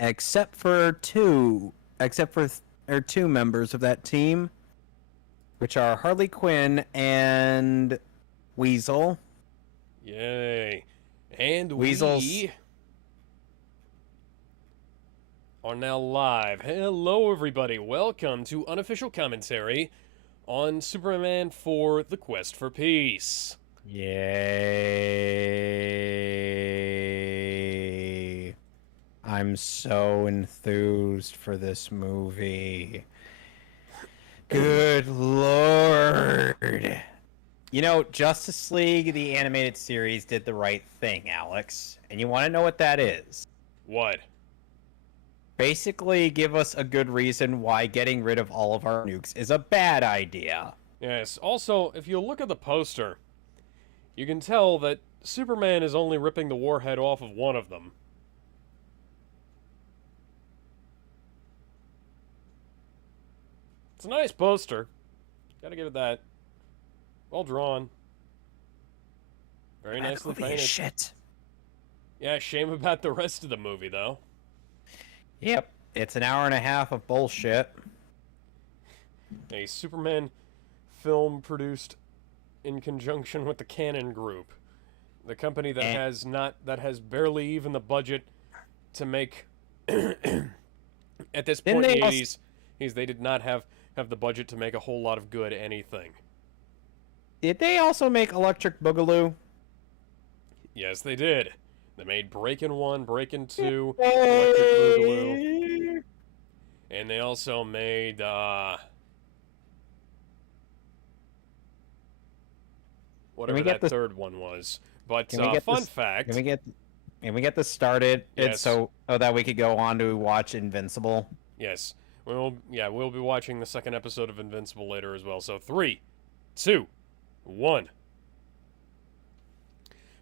except for two, two members of that team, which are Harley Quinn and Weasel. Yay. And Weasel's we are now live. Hello, everybody. Welcome to Unofficial Commentary on Superman 4: The Quest for Peace. Yay. I'm so enthused for this movie. Good Lord. You know, Justice League, the animated series, did the right thing, Alex. And you want to know what that is? What? Basically, give us a good reason why getting rid of all of our nukes is a bad idea. Yes, also, if you look at the poster, you can tell that Superman is only ripping the warhead off of one of them. It's a nice poster. Gotta give it that. Well drawn. Very nicely painted. Shit. Yeah, shame about the rest of the movie, though. Yep, it's an hour and a half of bullshit. A Superman film produced in conjunction with the Cannon Group, the company that has barely even the budget to make. At this point in the 80s, they did not have the budget to make a whole lot of good anything. Did they also make Electric Boogaloo? Yes, they did. They made Breakin' 1, Breakin' 2, Electric Boogaloo. And they also made, whatever that third one was. But, fun fact... Can we get this started? Yes. So that we could go on to watch Invincible? Yes. We'll be watching the second episode of Invincible later as well. So 3, 2, 1.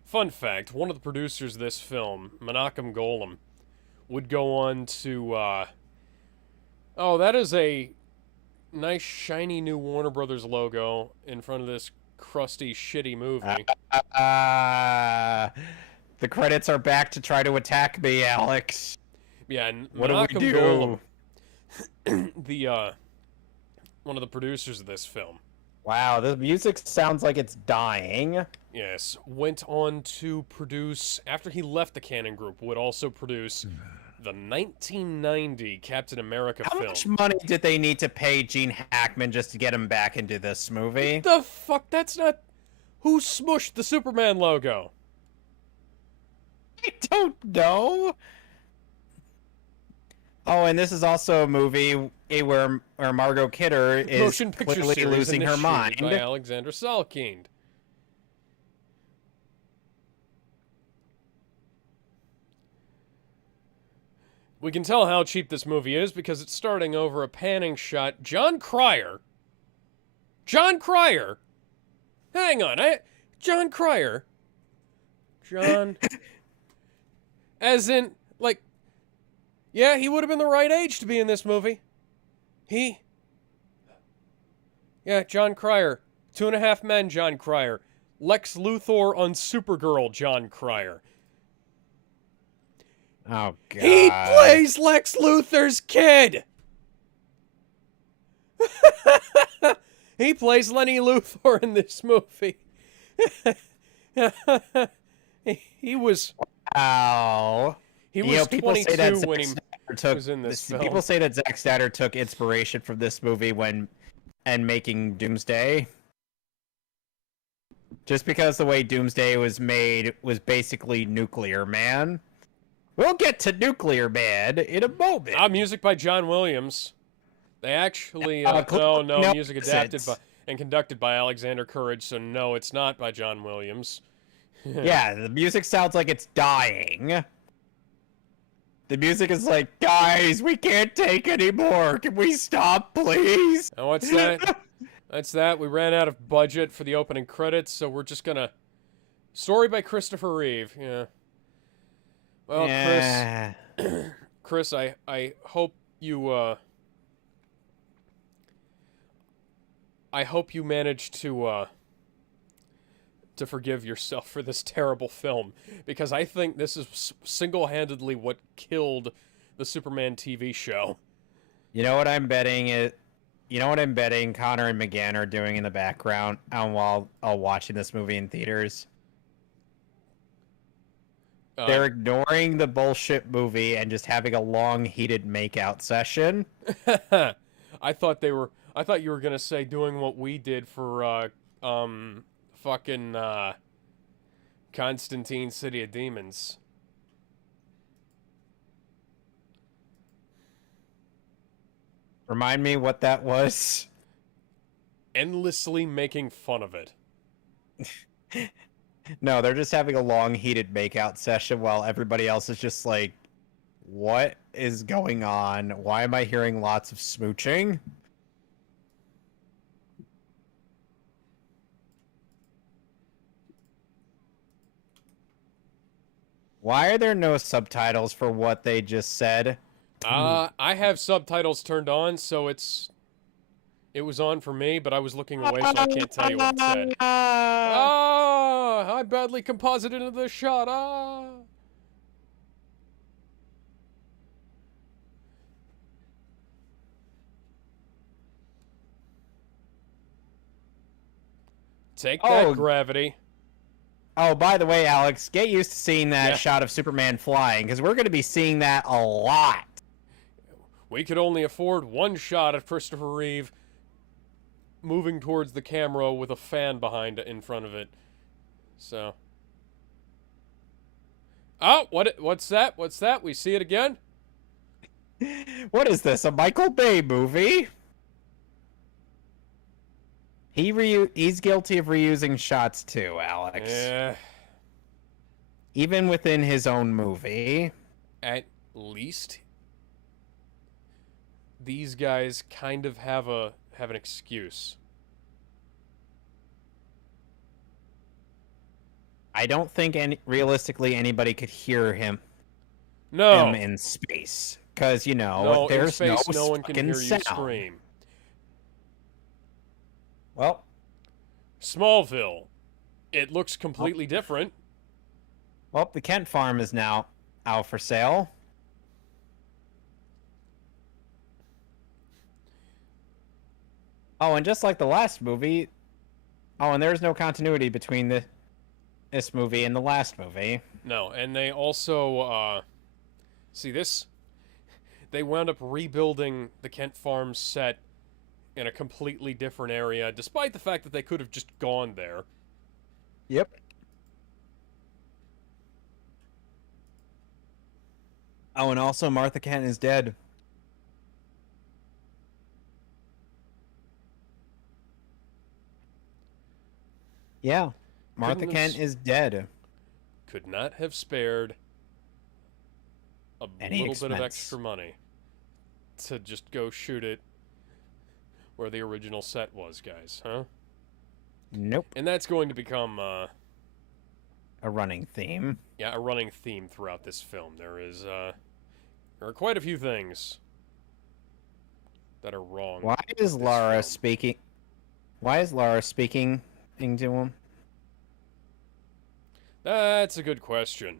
Fun fact, one of the producers of this film, Menachem Golem, would go on to, oh, that is a nice, shiny new Warner Brothers logo in front of this crusty, shitty movie. The credits are back to try to attack me, Alex. Yeah, and what do we do? Golem, one of the producers of this film. Wow, the music sounds like it's dying. Yes, went on to produce, after he left the Cannon Group, would also produce the 1990 Captain America film. How much money did they need to pay Gene Hackman just to get him back into this movie? What the fuck? That's not... Who smushed the Superman logo? I don't know. Oh, and this is also a movie where Margot Kidder is clearly losing her mind. By Alexander Salkind. We can tell how cheap this movie is because it's starting over a panning shot. John Cryer. John Cryer. Hang on, John Cryer. John. As in, like, yeah, he would have been the right age to be in this movie. Yeah, John Cryer. 2.5 Men, John Cryer. Lex Luthor on Supergirl, John Cryer. Oh, God. He plays Lex Luthor's kid! He plays Lenny Luthor in this movie. He was... Wow. He was 22 when he was in this film. People say that Zack Snyder took inspiration from this movie when making Doomsday. Just because the way Doomsday was made was basically Nuclear Man. We'll get to Nuclear Man in a moment. Music by John Williams. They actually... music adapted by and conducted by Alexander Courage, so no, it's not by John Williams. Yeah, the music sounds like it's dying. The music is like, guys, we can't take anymore. Can we stop, please? And what's that? That's that. We ran out of budget for the opening credits, so we're just gonna... Story by Christopher Reeve, yeah. Well, yeah. Chris, I hope you, I hope you managed to forgive yourself for this terrible film, because I think this is single-handedly what killed the Superman TV show. You know what I'm betting it. You know what I'm betting Connor and McGann are doing in the background while watching this movie in theaters? They're ignoring the bullshit movie and just having a long, heated makeout session. I thought you were gonna say doing what we did for fucking Constantine City of Demons. Remind me what that was. Endlessly making fun of it. No, they're just having a long, heated makeout session while everybody else is just like, what is going on? Why am I hearing lots of smooching? Why are there no subtitles for what they just said? I have subtitles turned on, so it was on for me, but I was looking away, so I can't tell you what it said. I badly composited into this shot. Take that, gravity. Oh, by the way, Alex, get used to seeing that shot of Superman flying, because we're going to be seeing that a lot. We could only afford one shot of Christopher Reeve moving towards the camera with a fan in front of it. So. Oh, what's that? What's that? We see it again? What is this, a Michael Bay movie? He's guilty of reusing shots too, Alex. Yeah. Even within his own movie. At least these guys kind of have an excuse. I don't think realistically anybody could hear him. No. Him in space, because there's in space, no one can hear sound. You scream. Well, Smallville. It looks completely different. Well, the Kent farm is now out for sale. Oh, and just like the last movie, and there's no continuity between this movie and the last movie. No, and they also see this. They wound up rebuilding the Kent farm set in a completely different area, despite the fact that they could have just gone there. Yep. Oh, and also Martha Kent is dead. Yeah. Martha Kent is dead. Could not have spared a little bit of extra money to just go shoot it where the original set was, guys, huh? Nope. And that's going to become a running theme. Yeah, a running theme throughout this film. There are quite a few things that are wrong. Why is Lara speaking? Why is Lara speaking to him? That's a good question.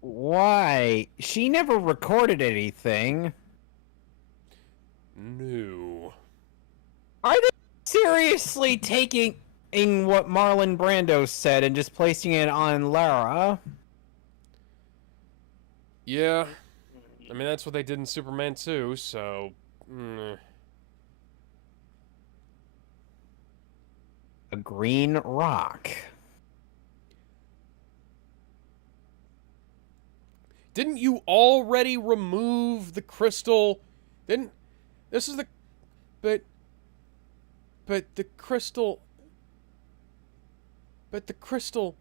Why? She never recorded anything. No. Are they seriously taking what Marlon Brando said and just placing it on Lara? Yeah. I mean, that's what they did in Superman 2, so... A green rock. Didn't you already remove the crystal? This is the... But the crystal... But the crystal...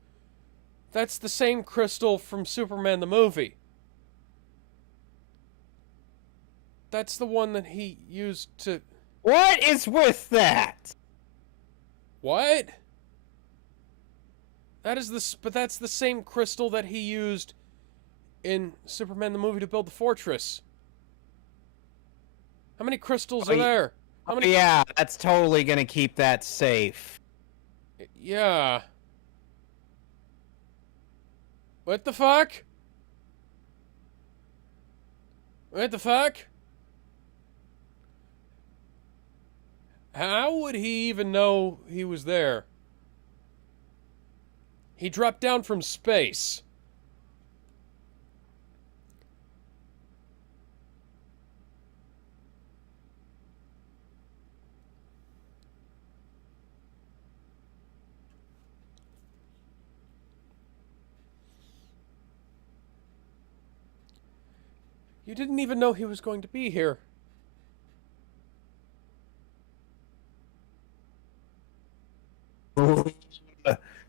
That's the same crystal from Superman the movie. That's the one that he used to... What is with that? What? But that's the same crystal that he used in Superman the movie to build the fortress. How many crystals are there? How many? Yeah, that's totally gonna keep that safe. Yeah. What the fuck? What the fuck? How would he even know he was there? He dropped down from space. You didn't even know he was going to be here.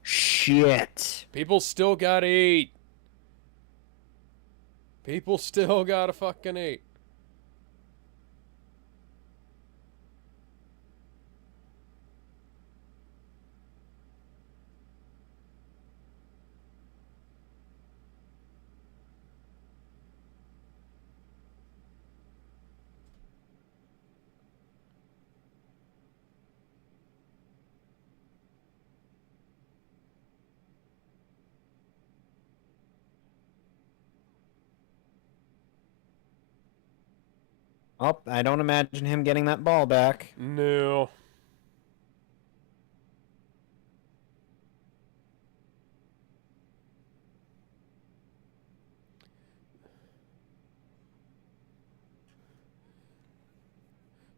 Shit. People still gotta eat. People still gotta fucking eat. Oh, I don't imagine him getting that ball back. No.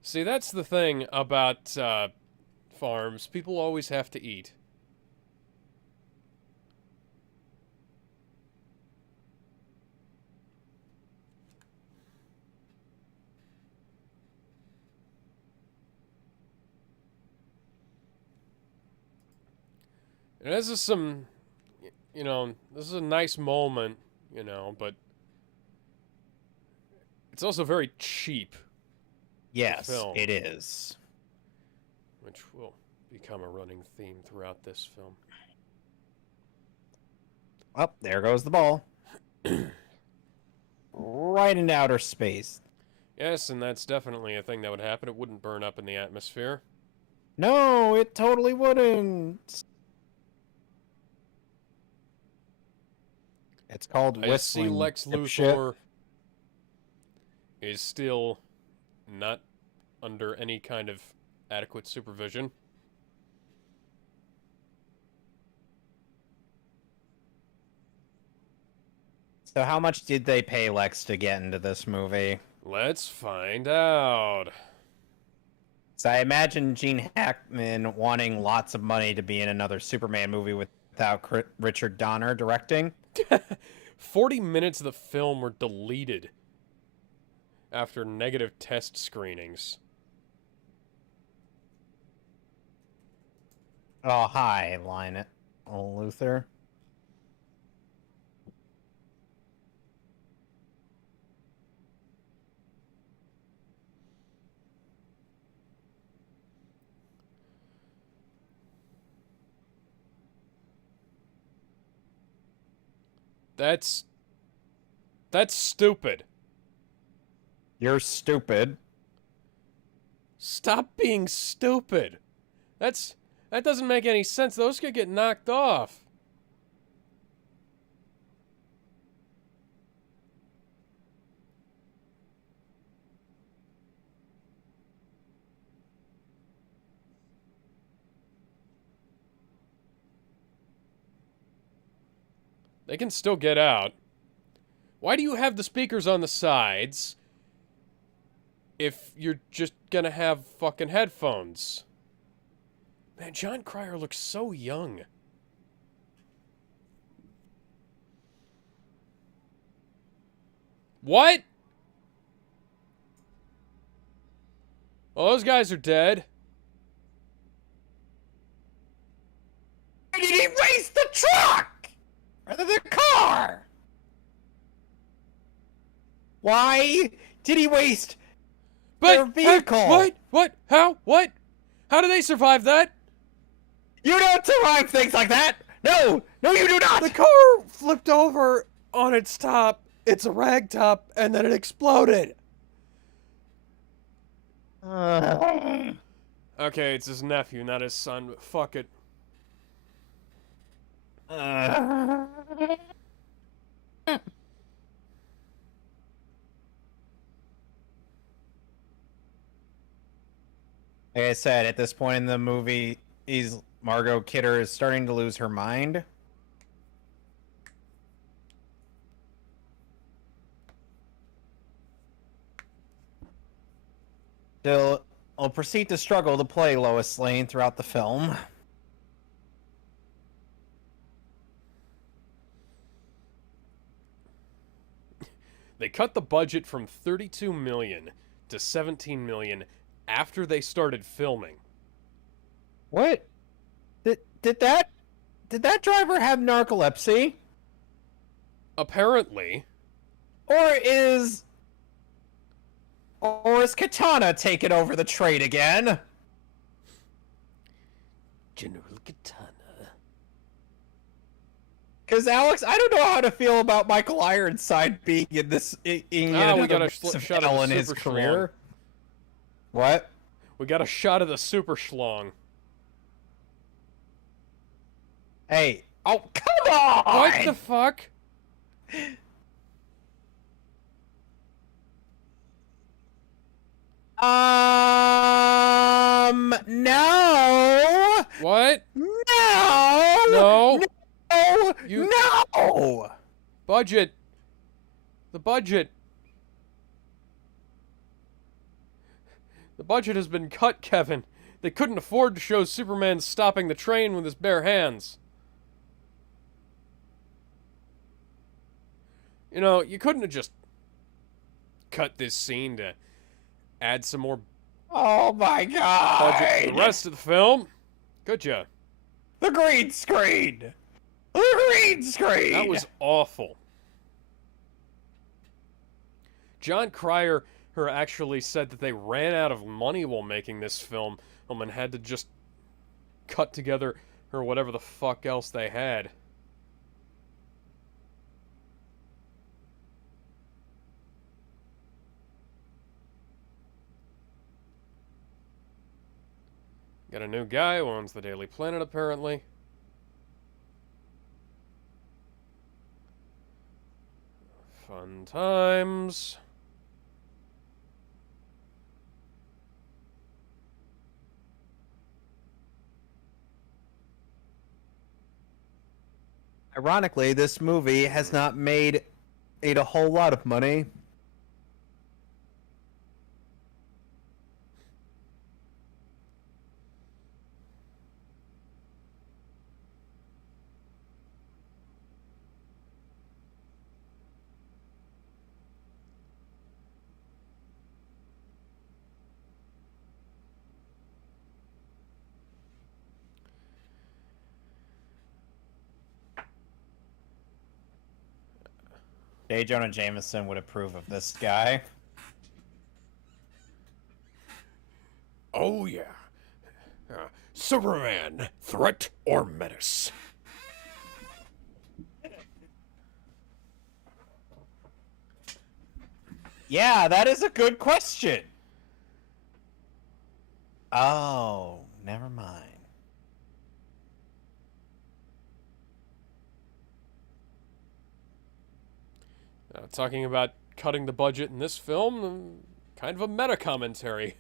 See, that's the thing about farms. People always have to eat. And this is some, this is a nice moment, but it's also very cheap. Yes, Film. it is. Which will become a running theme throughout this film. Oh, there goes the ball. Right into outer space. Yes, and that's definitely a thing that would happen. It wouldn't burn up in the atmosphere. No, it totally wouldn't. It's called I see whistling. Lex dipshit. Luthor is still not under any kind of adequate supervision. So how much did they pay Lex to get into this movie? Let's find out. So I imagine Gene Hackman wanting lots of money to be in another Superman movie without Richard Donner directing. 40 minutes of the film were deleted after negative test screenings. Oh, hi, Lionel Luthor. That's stupid. You're stupid. Stop being stupid. That doesn't make any sense. Those could get knocked off. They can still get out. Why do you have the speakers on the sides if you're just gonna have fucking headphones? Man, John Cryer looks so young. What? Well, those guys are dead. Why did he race the truck? Rather than the car? Why did he waste their vehicle? What? How? What? How do they survive that? You don't survive things like that! No! No, you do not! The car flipped over on its top. It's a rag top, and then it exploded. Okay, it's his nephew, not his son, but fuck it. Like I said, at this point in the movie, Margot Kidder is starting to lose her mind. Still, will proceed to struggle to play Lois Lane throughout the film. They cut the budget from 32 million to 17 million after they started filming. What? Did that driver have narcolepsy? Apparently. Or is Katana taking over the trade again? General Katana. Because Alex, I don't know how to feel about Michael Ironside being in this. We got a shot of in the his super career. schlong. What? We got a shot of the super schlong. Hey! Oh, come on! What the fuck? No! What? No! No! No! You- No! Budget! The budget! The budget has been cut, Kevin. They couldn't afford to show Superman stopping the train with his bare hands. You know, you couldn't have just cut this scene to add some more Oh my god! budget to the rest of the film. Could ya? The green screen! The green screen! That was awful. John Cryer actually said that they ran out of money while making this film and had to just cut together or whatever the fuck else they had. Got a new guy who owns the Daily Planet, apparently. Fun times. Ironically, this movie has not made a whole lot of money. J. Jonah Jameson would approve of this guy. Oh, yeah. Superman, threat or menace? Yeah, that is a good question. Oh, never mind. Talking about cutting the budget in this film, kind of a meta commentary.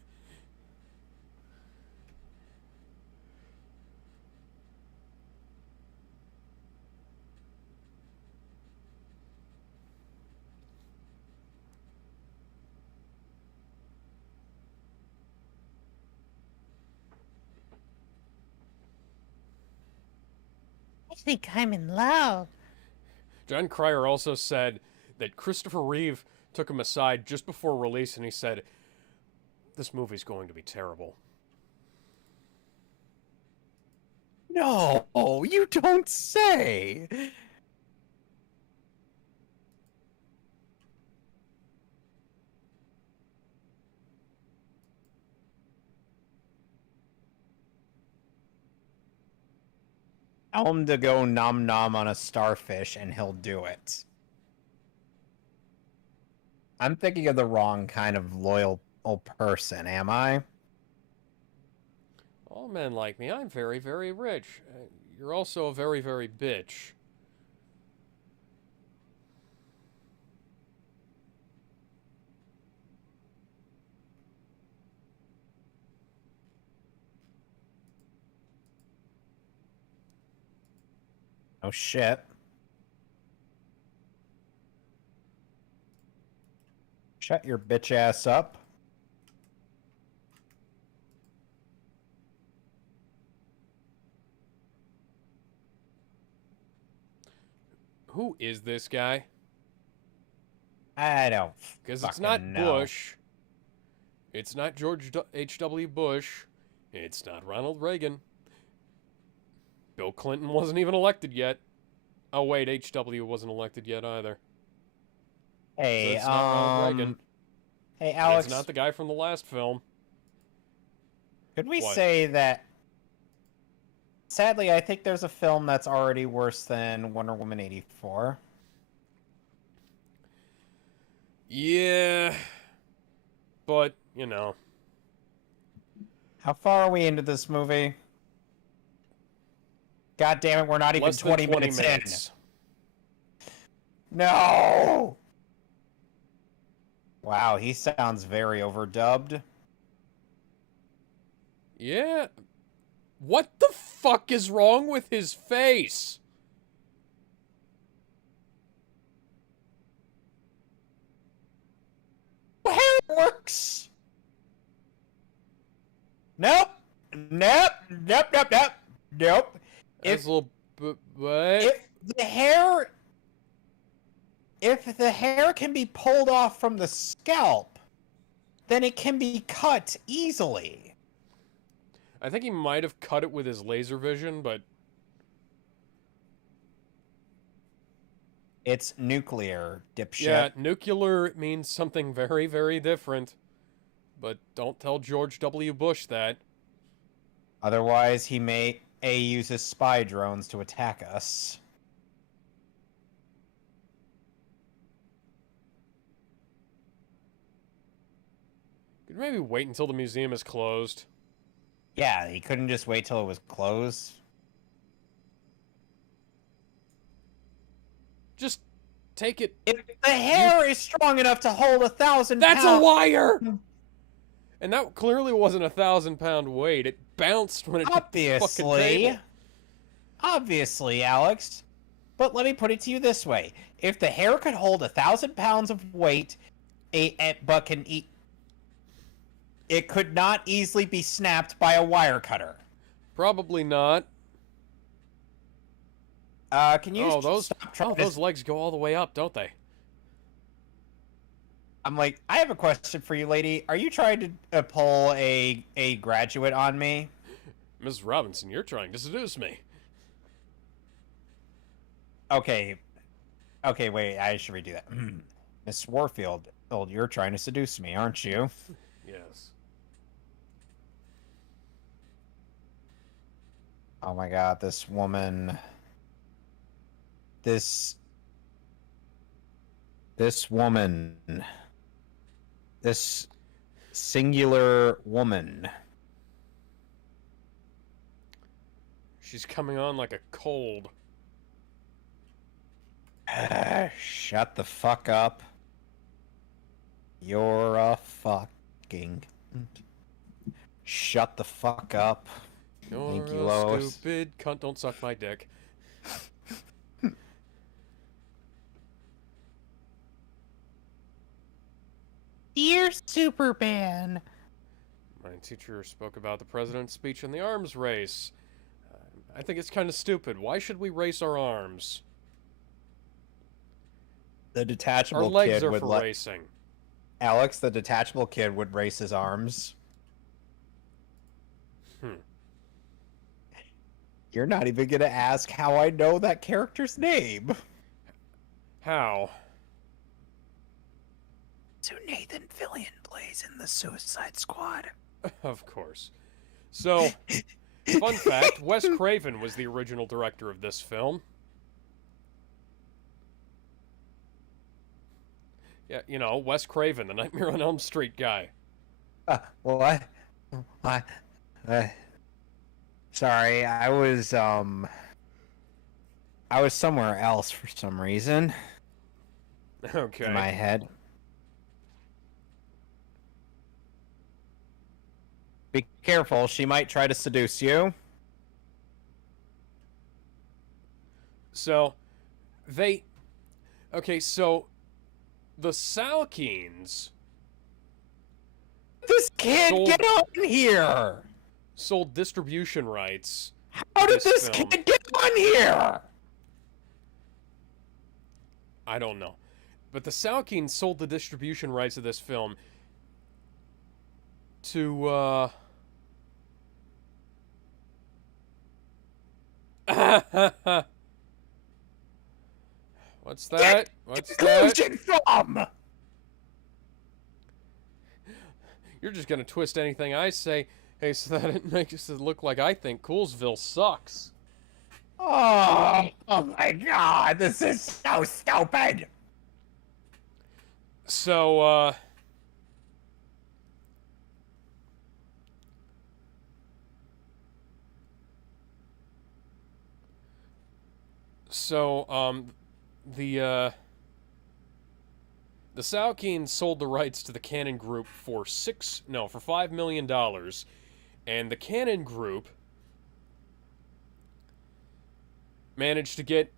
I think I'm in love. John Cryer also said that Christopher Reeve took him aside just before release and he said, "This movie's going to be terrible." No, you don't say. Tell him to go nom nom on a starfish and he'll do it. I'm thinking of the wrong kind of loyal person, am I? All men like me. I'm very, very rich. You're also a very, very bitch. Oh shit. Shut your bitch ass up. Who is this guy? I don't Because it's fucking not know. Bush. It's not George H.W. Bush. It's not Ronald Reagan. Bill Clinton wasn't even elected yet. Oh, wait, H.W. wasn't elected yet either. Hey, So it's not Ronald Reagan. Hey, And Alex. it's not the guy from the last film. Could we What? say that? Sadly, I think there's a film that's already worse than Wonder Woman 84. Yeah. But, you know. How far are we into this movie? God damn it, we're not even Less than 20 minutes minutes. in. No! Wow, he sounds very overdubbed. Yeah. What the fuck is wrong with his face? Hair works! Nope! Nope! Nope, nope, nope! Nope! That's a little... what? If the hair... If the hair can be pulled off from the scalp, then it can be cut easily. I think he might have cut it with his laser vision, but... It's nuclear, dipshit. Yeah, nuclear means something very, very different. But don't tell George W. Bush that. Otherwise, he may use his spy drones to attack us. Could maybe wait until the museum is closed. Yeah, he couldn't just wait till it was closed. Just take it. If the hair is strong enough to hold 1,000 That's pounds... a wire! And that clearly wasn't a 1,000-pound weight. It bounced when it hit the fucking table. Obviously, Alex. But let me put it to you this way. If the hair could hold 1,000 pounds of weight, but can eat... It could not easily be snapped by a wire cutter. Probably not. Can you those stop trying to... those legs go all the way up, don't they? I'm like, I have a question for you, lady. Are you trying to pull a graduate on me? Mrs. Robinson, you're trying to seduce me. Okay. Okay, wait, I should redo that. Miss Warfield, you're trying to seduce me, aren't you? Yes. Oh my god, this woman... This woman... This singular woman... She's coming on like a cold. Shut the fuck up. You're a fucking... Shut the fuck up. You're Thank you, a Lois. stupid cunt. Don't suck my dick. Dear Superman. My teacher spoke about the president's speech in the arms race. I think it's kind of stupid. Why should we race our arms? The detachable Our legs kid are would for let... racing. Alex, the detachable kid, would race his arms. You're not even gonna ask how I know that character's name. How? So Nathan Fillion plays in the Suicide Squad. Of course. So, fun fact, Wes Craven was the original director of this film. Yeah, you know, Wes Craven, the Nightmare on Elm Street guy. Well, sorry, I was somewhere else for some reason. Okay. In my head. Be careful, she might try to seduce you. So, they... Okay, so... The Salkines... This kid, get on here! Sold distribution rights. How did this film. kid get on here? I don't know. But the Salkines sold the distribution rights of this film to, What's that? What's that? From? You're just gonna twist anything I say, hey, so that it makes it look like I think Coolsville sucks. Oh my god, this is so stupid! So, the Salkines sold the rights to the Cannon Group for $5 million, and the Cannon Group managed to get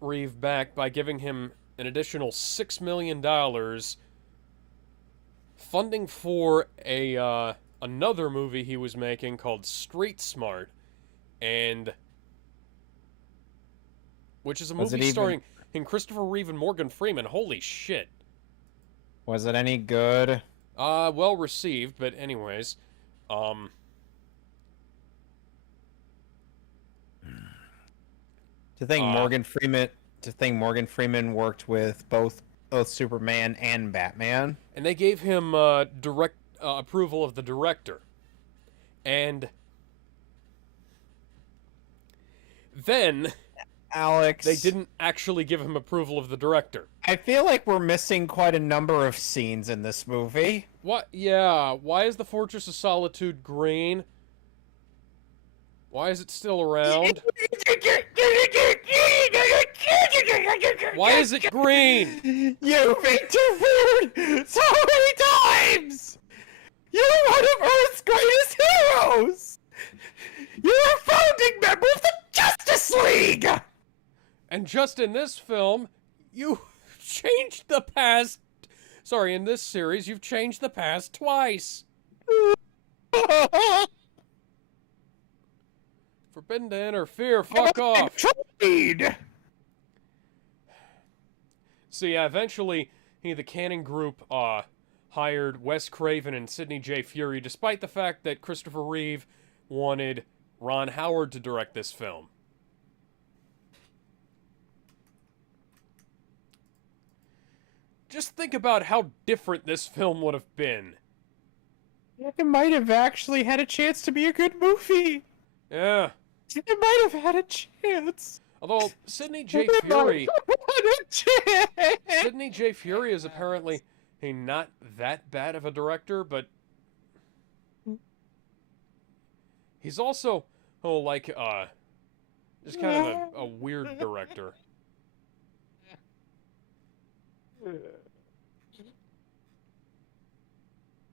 Reeve back by giving him an additional $6 million funding for another movie he was making called Street Smart, and which is a movie starring Christopher Reeve and Morgan Freeman. Holy shit. Was it any good? Well received, but anyways, To think Morgan Freeman worked with both Superman and Batman. and they gave him direct approval of the director. And then Alex, they didn't actually give him approval of the director. I feel like we're missing quite a number of scenes in this movie. What? Yeah, why is the Fortress of Solitude green? Why is it still around? Why is it green? You've interfered so many times! You're one of Earth's greatest heroes! You're a founding member of the Justice League! And just in this film, you changed the past. Sorry, in this series, you've changed the past twice. Forbidden to interfere, fuck off. Trade. So yeah, eventually, the Cannon Group hired Wes Craven and Sidney J. Furie, despite the fact that Christopher Reeve wanted Ron Howard to direct this film. Just think about how different this film would have been. It might have actually had a chance to be a good movie. Yeah. It might have had a chance. Although Sidney J. It Furie, might have had a chance. Sidney J. Furie is apparently not that bad of a director, but he's also just kind of a weird director.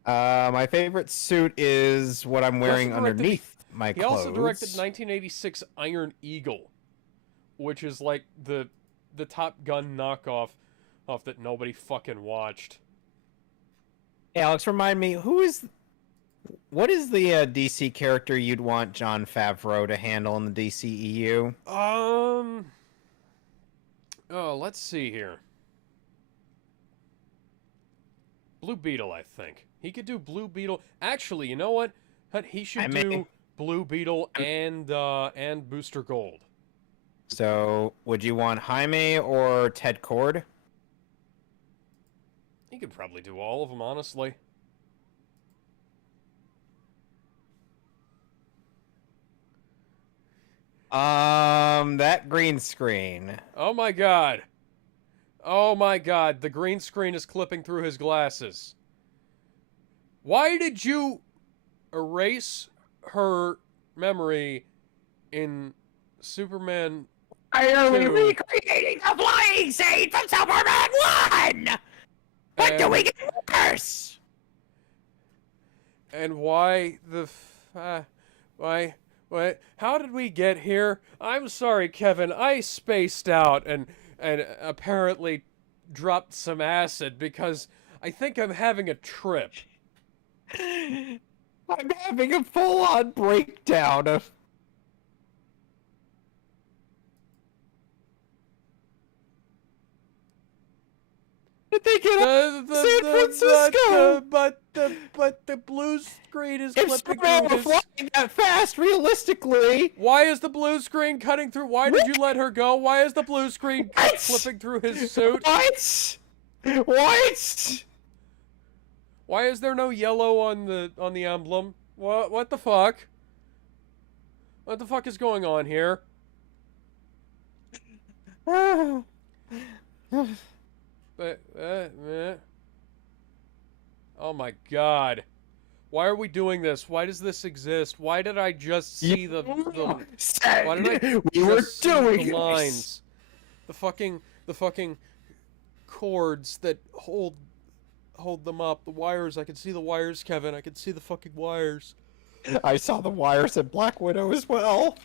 My favorite suit is what I'm wearing underneath my He clothes. also directed 1986 Iron Eagle, which is like the Top Gun knockoff that nobody fucking watched. Hey, Alex, remind me, what is the DC character you'd want Jon Favreau to handle in the DCEU? Let's see here. Blue Beetle, I think. He could do Blue Beetle. Actually, you know what? He should do Blue Beetle and Booster Gold. So, would you want Jaime or Ted Kord? He could probably do all of them, honestly. That green screen. Oh my god. Oh my god, the green screen is clipping through his glasses. Why did you erase her memory in Superman? I am 2? recreating the flying scene from Superman 1! But doing it worse! And why the... why Wait, how did we get here? I'm sorry, Kevin. I spaced out and apparently dropped some acid because I think I'm having a trip. I'm having a full-on breakdown of... Did they get out of San Francisco? But the blue screen is If flipping Superman through were his... flying that fast, realistically... Why is the blue screen cutting through? Why did you let her go? Why is the blue screen What? flipping through his suit? What? What? Why is there no yellow on the emblem? What the fuck? What the fuck is going on here? But, oh my god. Why are we doing this? Why does this exist? Why did I just see the why did I we were just see doing the lines? The fucking cords that hold them up. The wires. I can see the wires, Kevin. I can see the fucking wires. I saw the wires in Black Widow as well.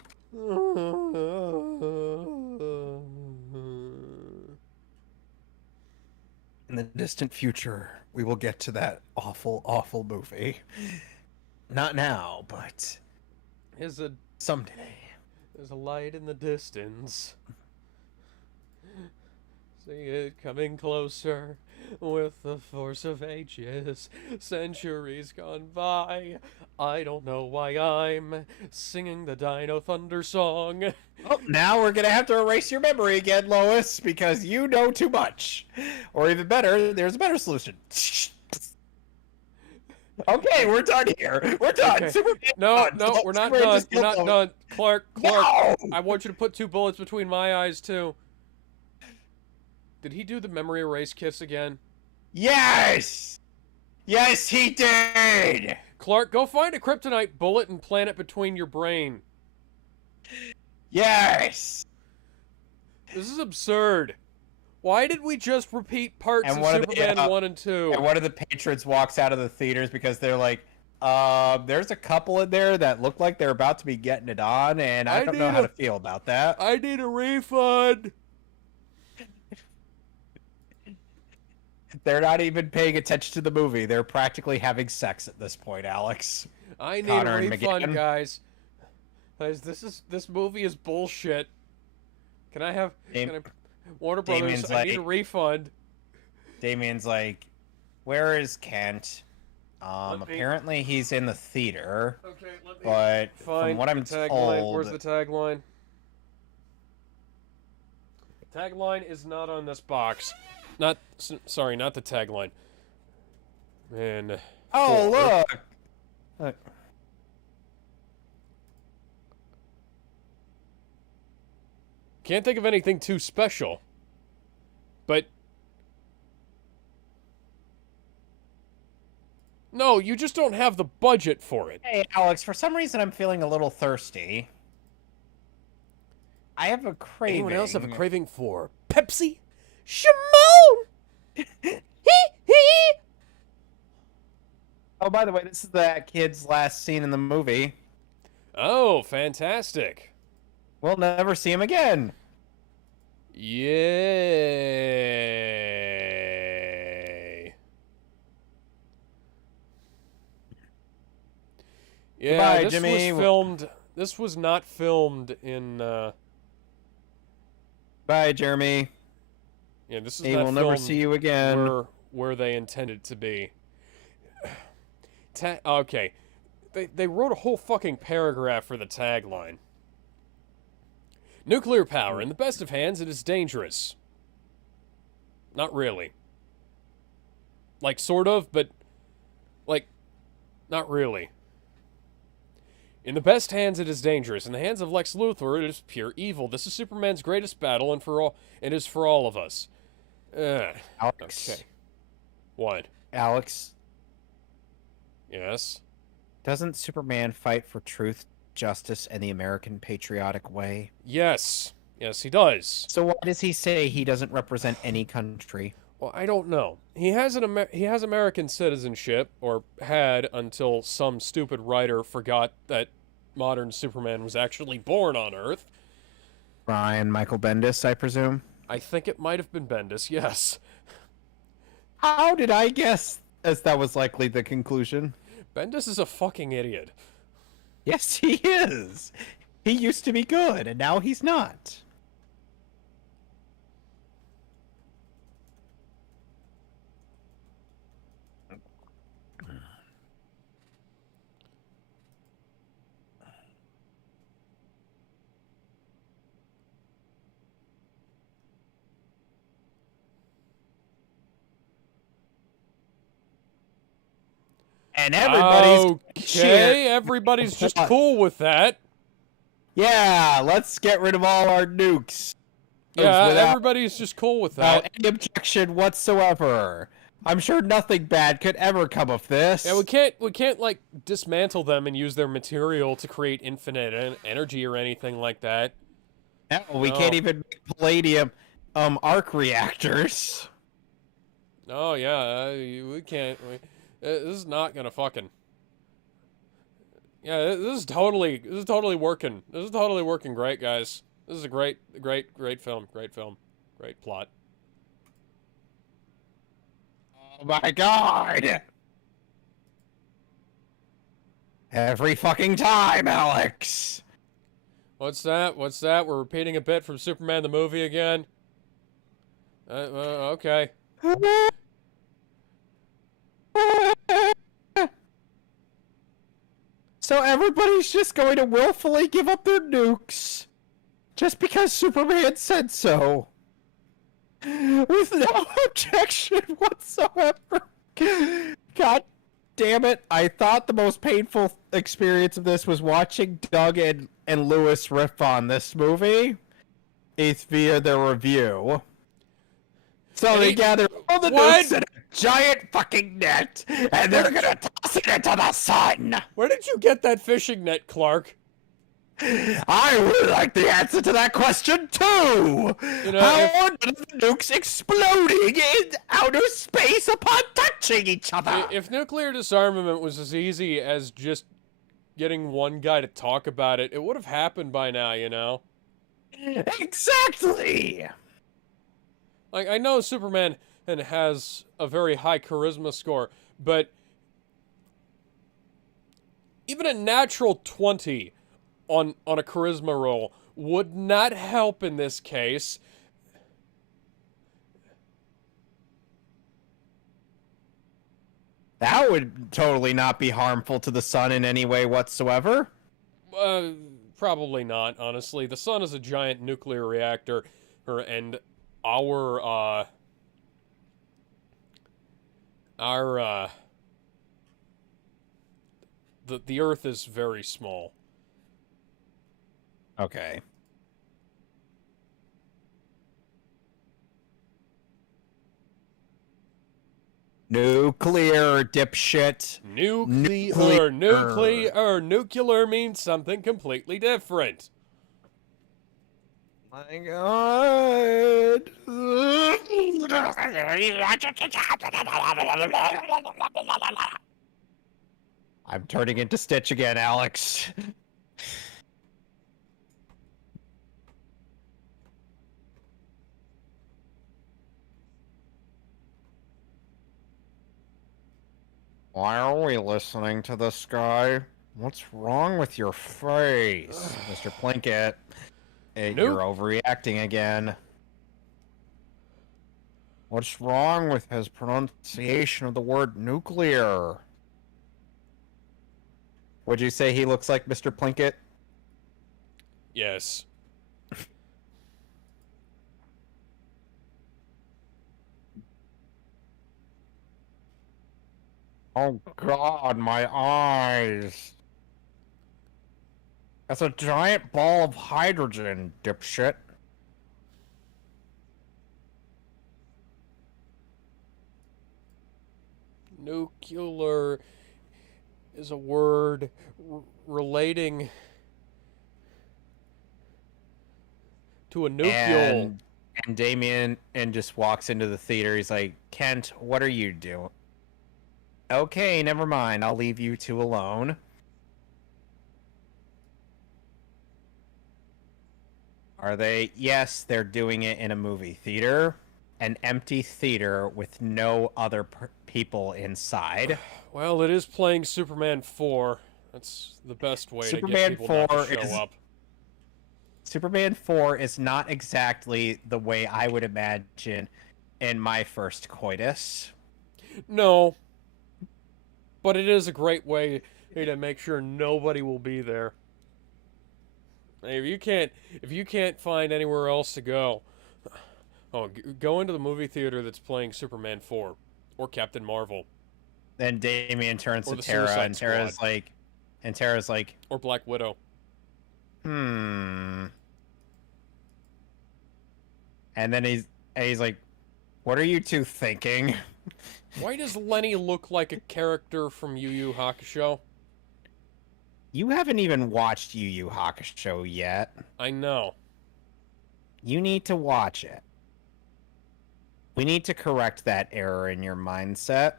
In the distant future, we will get to that awful, awful movie. Not now, but someday. There's a light in the distance. See it coming closer with the force of ages. Centuries gone by. I don't know why I'm singing the Dino Thunder song. Oh, now we're gonna have to erase your memory again, Lois, because you know too much. Or even better, there's a better solution. Okay, we're done here. We're done. Okay. Superman No, done. we're not Superman done. just You're not killed done. Clark, No! I want you to put 2 bullets between my eyes, too. Did he do the memory erase kiss again? Yes! Yes, he did! Clark, go find a kryptonite bullet and plant it between your brain. Yes! This is absurd. Why did we just repeat parts And of one Superman of the, 1 and 2? And one of the patrons walks out of the theaters because they're like, there's a couple in there that look like they're about to be getting it on, and I don't know how to feel about that. I need a refund. They're not even paying attention to the movie. They're practically having sex at this point, Alex. I need Connor a and refund, McGann. guys. Guys, this movie is bullshit. Can I Warner Brothers, Damien's I need a like- refund. Damien's like, where is Kent? Apparently he's in the theater, Okay, let me but find from what I'm tagline. told... Where's the tagline? Tagline is not on this box. Sorry, not the tagline. Man. Oh, look! Look. Can't think of anything too special. But... No, you just don't have the budget for it. Hey, Alex, for some reason I'm feeling a little thirsty. I have a craving. Anyone else have a craving for Pepsi? Shimon! Oh, by the way, this is that kid's last scene in the movie. Oh, fantastic. We'll never see him again. Yay. Yeah, Goodbye, this Jimmy. was filmed. This was not filmed in. Bye, Jeremy. Yeah, this is He not will never filmed see you again. where they intended to be. Okay, they wrote a whole fucking paragraph for the tagline. Nuclear power. In the best of hands, it is dangerous. Not really. Like, sort of, but... Like, not really. In the best hands, it is dangerous. In the hands of Lex Luthor, it is pure evil. This is Superman's greatest battle, and it is for all of us. Alex. Okay. What? Alex, Yes? doesn't Superman fight for truth, justice, and the American patriotic way? Yes. Yes, he does. So why does he say he doesn't represent any country? Well, I don't know. He has he has American citizenship, or had until some stupid writer forgot that modern Superman was actually born on Earth. Brian Michael Bendis, I presume. I think it might have been Bendis, yes. How did I guess as that was likely the conclusion? Bendis is a fucking idiot. Yes, he is. He used to be good, and now he's not. And everybody's just cool with that. Yeah, let's get rid of all our nukes. Yeah, everybody's just cool with that. Without any objection whatsoever. I'm sure nothing bad could ever come of this. Yeah, we can't like dismantle them and use their material to create infinite energy or anything like that. No, we can't even make palladium arc reactors. Oh yeah, we can't. This is not gonna fucking. Yeah, this is totally working. This is totally working great, guys. This is a great film. Great film. Great plot. Oh my god! Every fucking time, Alex! What's that? What's that? We're repeating a bit from Superman the movie again? Okay. So everybody's just going to willfully give up their nukes just because Superman said so. With no objection whatsoever. God damn it. I thought the most painful experience of this was watching Doug and Lewis riff on this movie. It's via their review. So they gather all the nukes in a giant fucking net, and they're gonna toss it into the sun! Where did you get that fishing net, Clark? I would like the answer to that question, too! You know, how are the nukes exploding in outer space upon touching each other? If nuclear disarmament was as easy as just getting one guy to talk about it, it would have happened by now, you know? Exactly! Like, I know Superman has a very high charisma score, but even a natural 20 on a charisma roll would not help in this case. That would totally not be harmful to the sun in any way whatsoever. Probably not, honestly. The sun is a giant nuclear reactor, and our the Earth is very small. Okay. Nuclear, dipshit. Nuclear means something completely different. My god. I'm turning into Stitch again, Alex. Why are we listening to this guy? What's wrong with your face, Mr. Plinkett? You're overreacting again. What's wrong with his pronunciation of the word nuclear? Would you say he looks like Mr. Plinkett? Yes. Oh god, my eyes. That's a giant ball of hydrogen, dipshit. Nuclear is a word relating to a nuclear. And Damien just walks into the theater. He's like, Kent, what are you doing? Okay, never mind. I'll leave you two alone. Are they? Yes, they're doing it in a movie theater, an empty theater with no other people inside. Well, it is playing Superman 4. That's the best way to get Superman people not to 4 show is up. Superman 4 is not exactly the way I would imagine in my first coitus. No, but it is a great way to make sure nobody will be there. If you can't find anywhere else to go, go into the movie theater that's playing Superman 4 or Captain Marvel. Then Damien turns Or to the Tara, Suicide and Tara's like, Or Black Widow. And then he's like, what are you two thinking? Why does Lenny look like a character from Yu Yu Hakusho? You haven't even watched Yu Yu Hakusho yet. I know. You need to watch it. We need to correct that error in your mindset.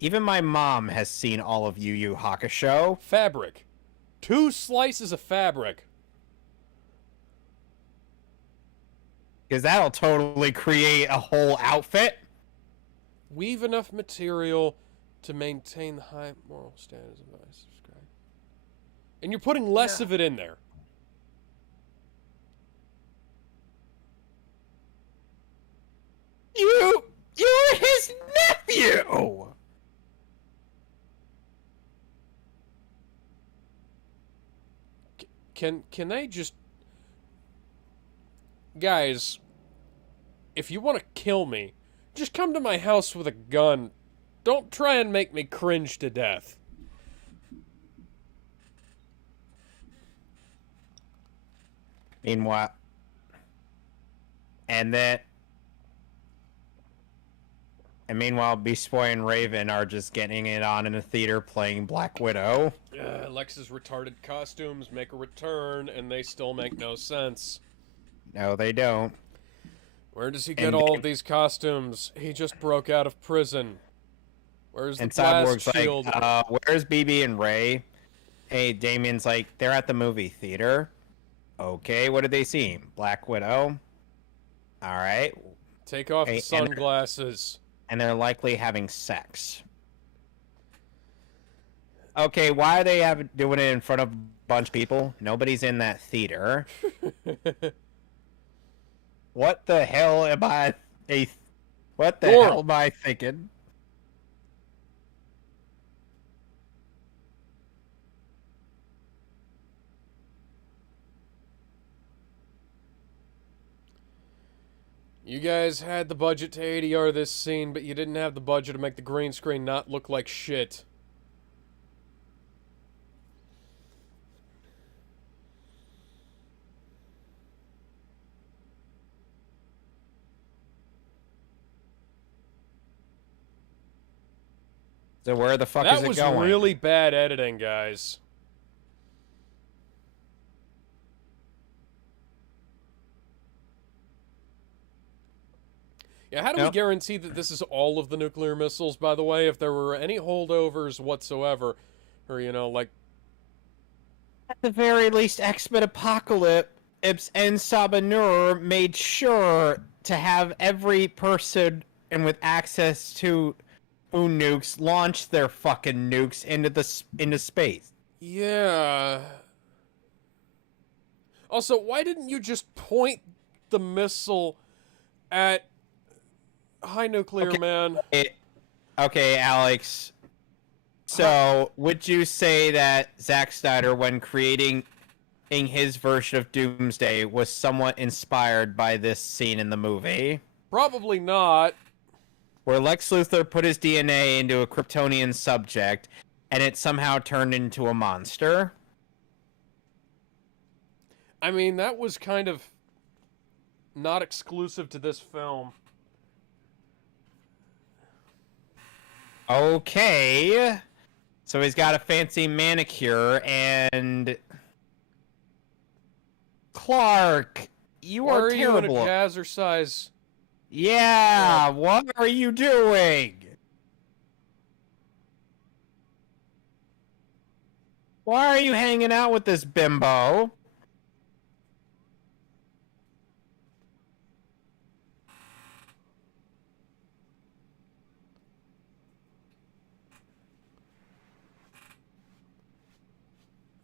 Even my mom has seen all of Yu Yu Hakusho. Fabric. 2 slices of fabric. Because that'll totally create a whole outfit. Weave enough material to maintain the high moral standards of I subscribe. And you're putting less of it in there. You're his nephew! Can I just... Guys, if you want to kill me, just come to my house with a gun. Don't try and make me cringe to death. Meanwhile, Beast Boy and Raven are just getting it on in a theater playing Black Widow. Lex's retarded costumes make a return, and they still make no sense. No, they don't. Where does he get all of these costumes? He just broke out of prison. Where's the blast shield? Like, where's BB and Ray? Hey, Damien's like, they're at the movie theater. Okay, what did they see? Black Widow. All right. Take off the sunglasses. And they're likely having sex. Okay, why are they doing it in front of a bunch of people? Nobody's in that theater. What the hell am I thinking? You guys had the budget to ADR this scene, but you didn't have the budget to make the green screen not look like shit. So where the fuck is it going? That was really bad editing, guys. Yeah, how do we guarantee that this is all of the nuclear missiles, by the way? If there were any holdovers whatsoever, or, like... At the very least, X-Men Apocalypse and Sabanur made sure to have every person and with access to nukes launch their fucking nukes into space. Yeah. Also, why didn't you just point the missile at High Nuclear Man? Okay, Alex. So, would you say that Zack Snyder, when creating his version of Doomsday, was somewhat inspired by this scene in the movie? Probably not. Where Lex Luthor put his DNA into a Kryptonian subject, and it somehow turned into a monster? I mean, that was kind of not exclusive to this film. Okay. So he's got a fancy manicure, and... Clark, you are terrible. Why are you in a jazzercise? Yeah, what are you doing? Why are you hanging out with this bimbo?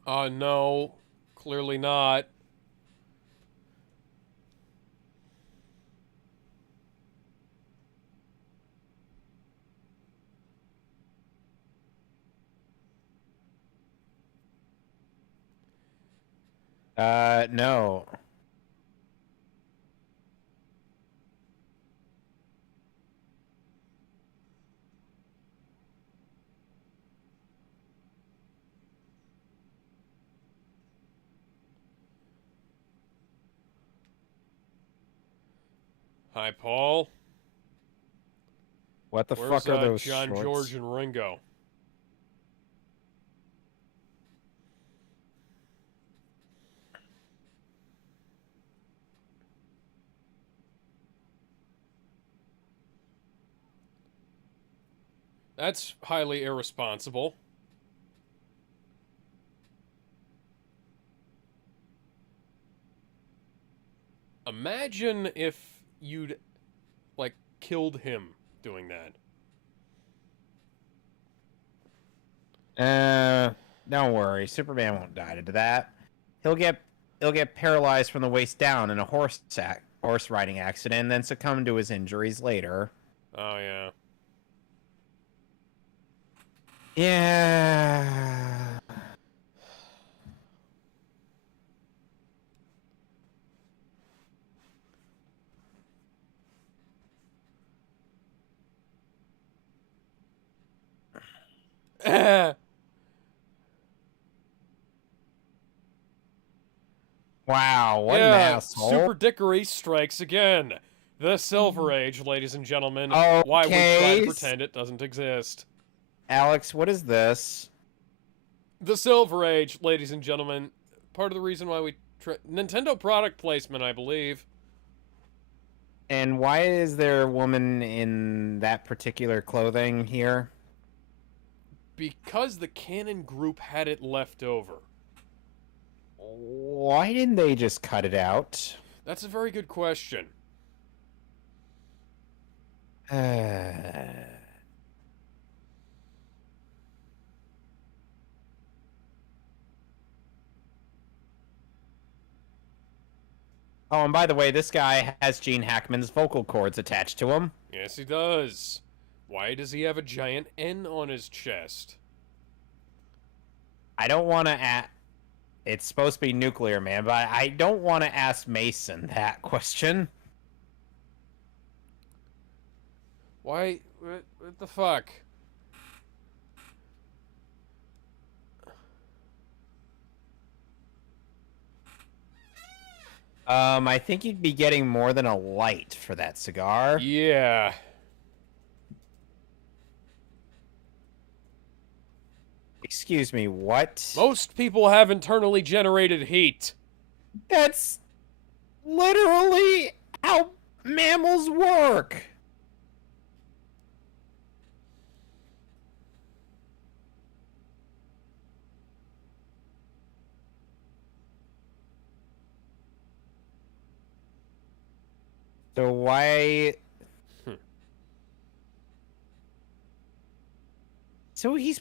No. Clearly not. No. Hi, Paul. What the Where's fuck are those John, shorts? George, and Ringo? That's highly irresponsible. Imagine if you'd, like, killed him doing that. Don't worry. Superman won't die to that. He'll get paralyzed from the waist down in a horse riding accident and then succumb to his injuries later. Oh, yeah. Yeah. Wow, what an asshole. Super Dickory strikes again. The Silver Age, ladies and gentlemen. Why we try Okay. to pretend it doesn't exist. Alex, what is this? The Silver Age, ladies and gentlemen. Part of the reason why we... Nintendo product placement, I believe. And why is there a woman in that particular clothing here? Because the Canon Group had it left over. Why didn't they just cut it out? That's a very good question. Oh, and by the way, this guy has Gene Hackman's vocal cords attached to him. Yes, he does. Why does he have a giant N on his chest? I don't want to It's supposed to be Nuclear Man, but I don't want to ask Mason that question. Why? What the fuck? I think you'd be getting more than a light for that cigar. Yeah. Excuse me, what? Most people have internally generated heat. That's literally how mammals work. So why... So he's...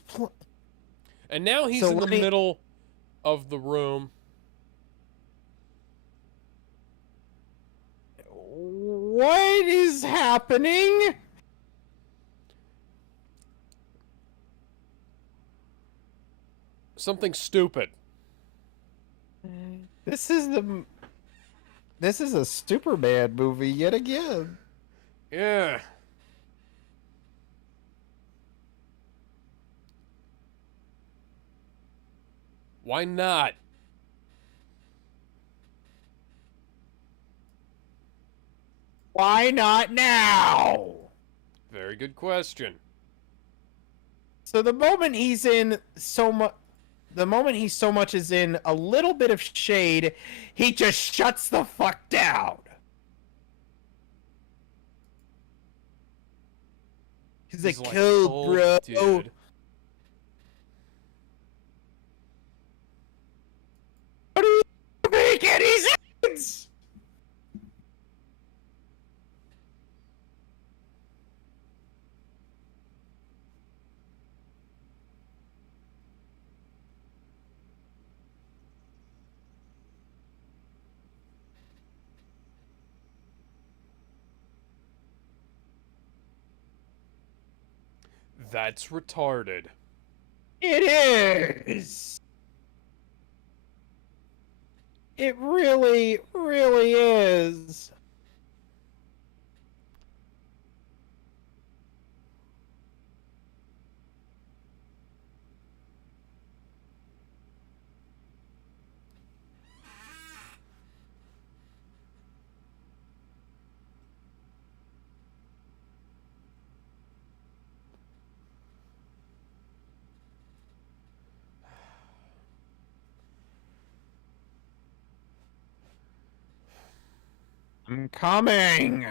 And now he's in the middle of the room. What is happening? Something stupid. This is a Superman movie yet again. Yeah. Why not? Why not now? Very good question. So the moment he's in so much... The moment he so much is in a little bit of shade, he just shuts the fuck down. He's like, cool, bro. Dude. How do you make any sense? That's retarded. It is. It really, really is. I'm coming.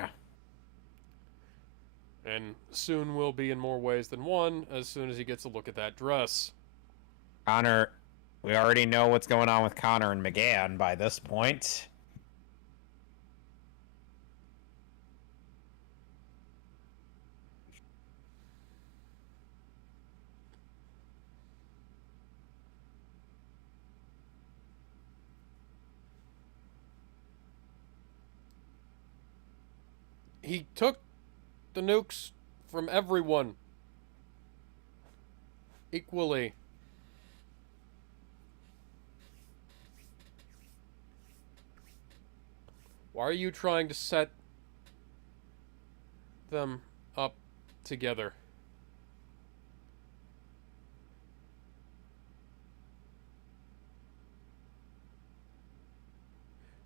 And soon will be in more ways than one, as soon as he gets a look at that dress. Connor, we already know what's going on with Connor and McGann by this point. He took the nukes from everyone. Equally. Why are you trying to set them up together?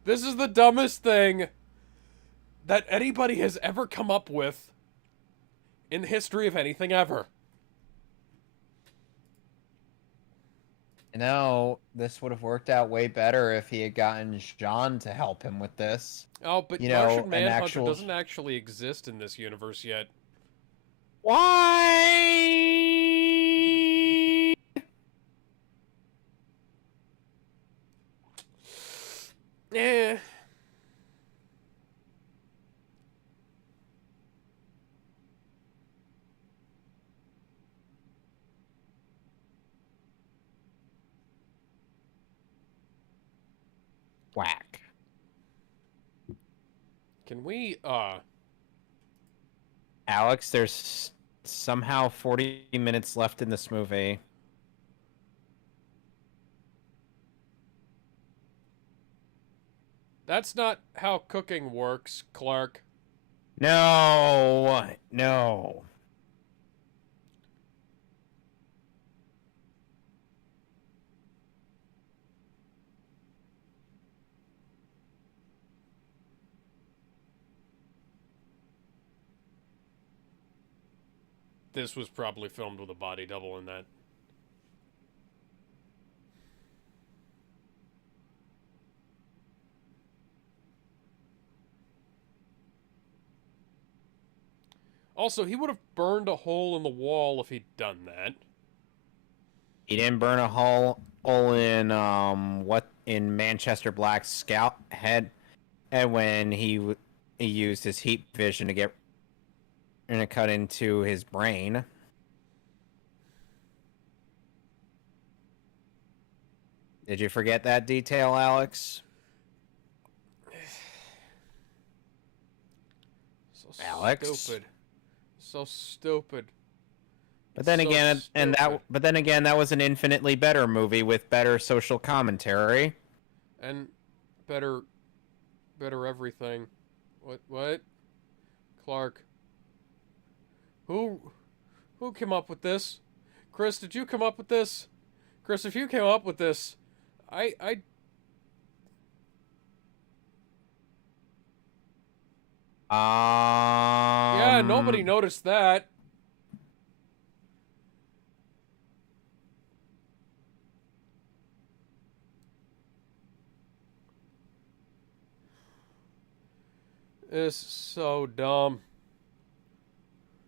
This is the dumbest thing that anybody has ever come up with in the history of anything ever. You know, this would have worked out way better if he had gotten Jean to help him with this. Oh, but You know, Martian an Manhunter actual- doesn't actually exist in this universe yet. Why? Eh. Whack. Can we, Alex, there's somehow 40 minutes left in this movie. That's not how cooking works, Clark. No, no. This was probably filmed with a body double in that. Also, he would have burned a hole in the wall if he'd done that. He didn't burn a hole in in Manchester Black's scout head, and when he used his heat vision to get and it cut into his brain. Did you forget that detail, Alex? So Alex? stupid. So stupid. But then So again, stupid. that was an infinitely better movie with better social commentary. And better everything. What? Clark. Who came up with this? Chris, did you come up with this? Chris, if you came up with this, I yeah, nobody noticed that. It's so dumb.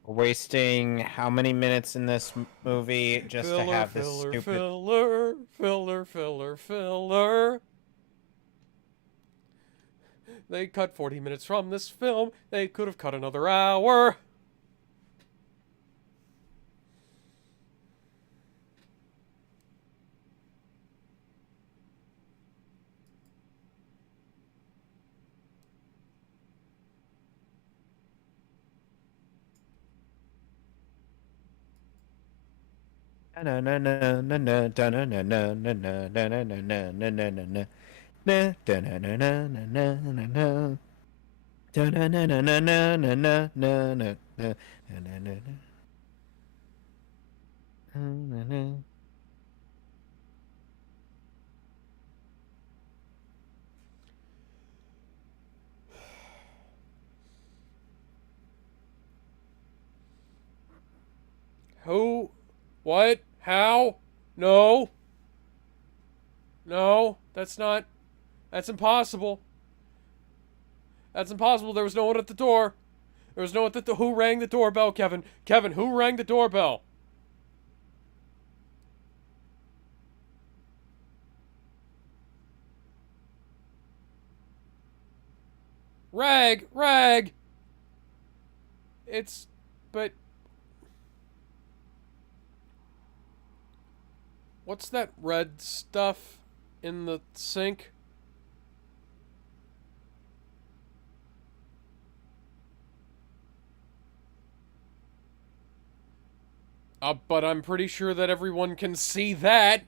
Wasting how many minutes in this movie just to have this stupid... Filler. They cut 40 minutes from this film. They could have cut another hour. Who? What? How? No. No, that's not. That's impossible. That's impossible. There was no one at the door. There was no one at the. Who rang the doorbell, Kevin? Kevin, who rang the doorbell? Rag. It's. But. What's that red stuff in the sink? But I'm pretty sure that everyone can see that.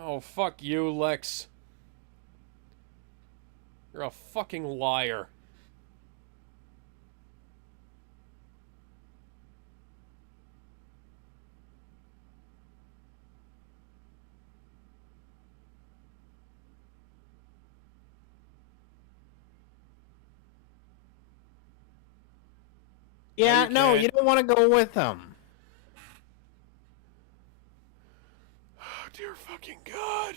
Oh, fuck you, Lex. You're a fucking liar. Yeah, you no, can't. you don't want to go with them. Oh, dear fucking God.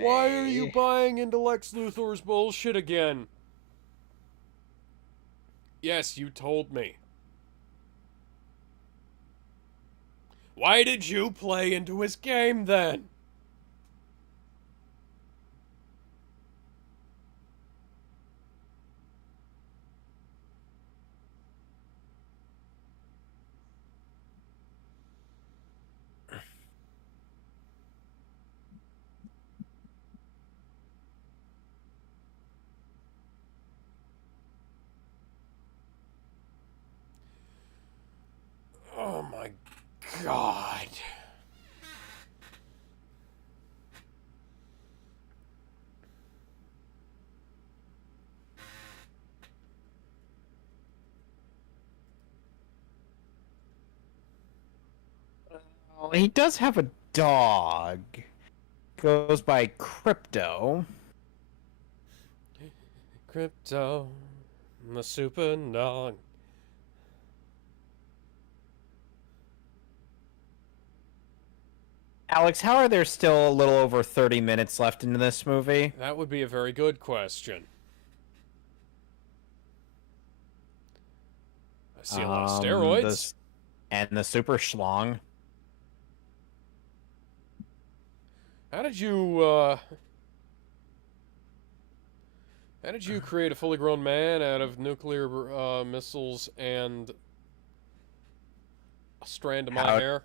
Why are you buying into Lex Luthor's bullshit again? Yes, you told me. Why did you play into his game then? Oh my God. Well, he does have a dog. Goes by Crypto. Crypto, the super dog. Alex, how are there still a little over 30 minutes left into this movie? That would be a very good question. I see a lot of steroids. And the super schlong. How did you create a fully grown man out of nuclear missiles and a strand of my hair?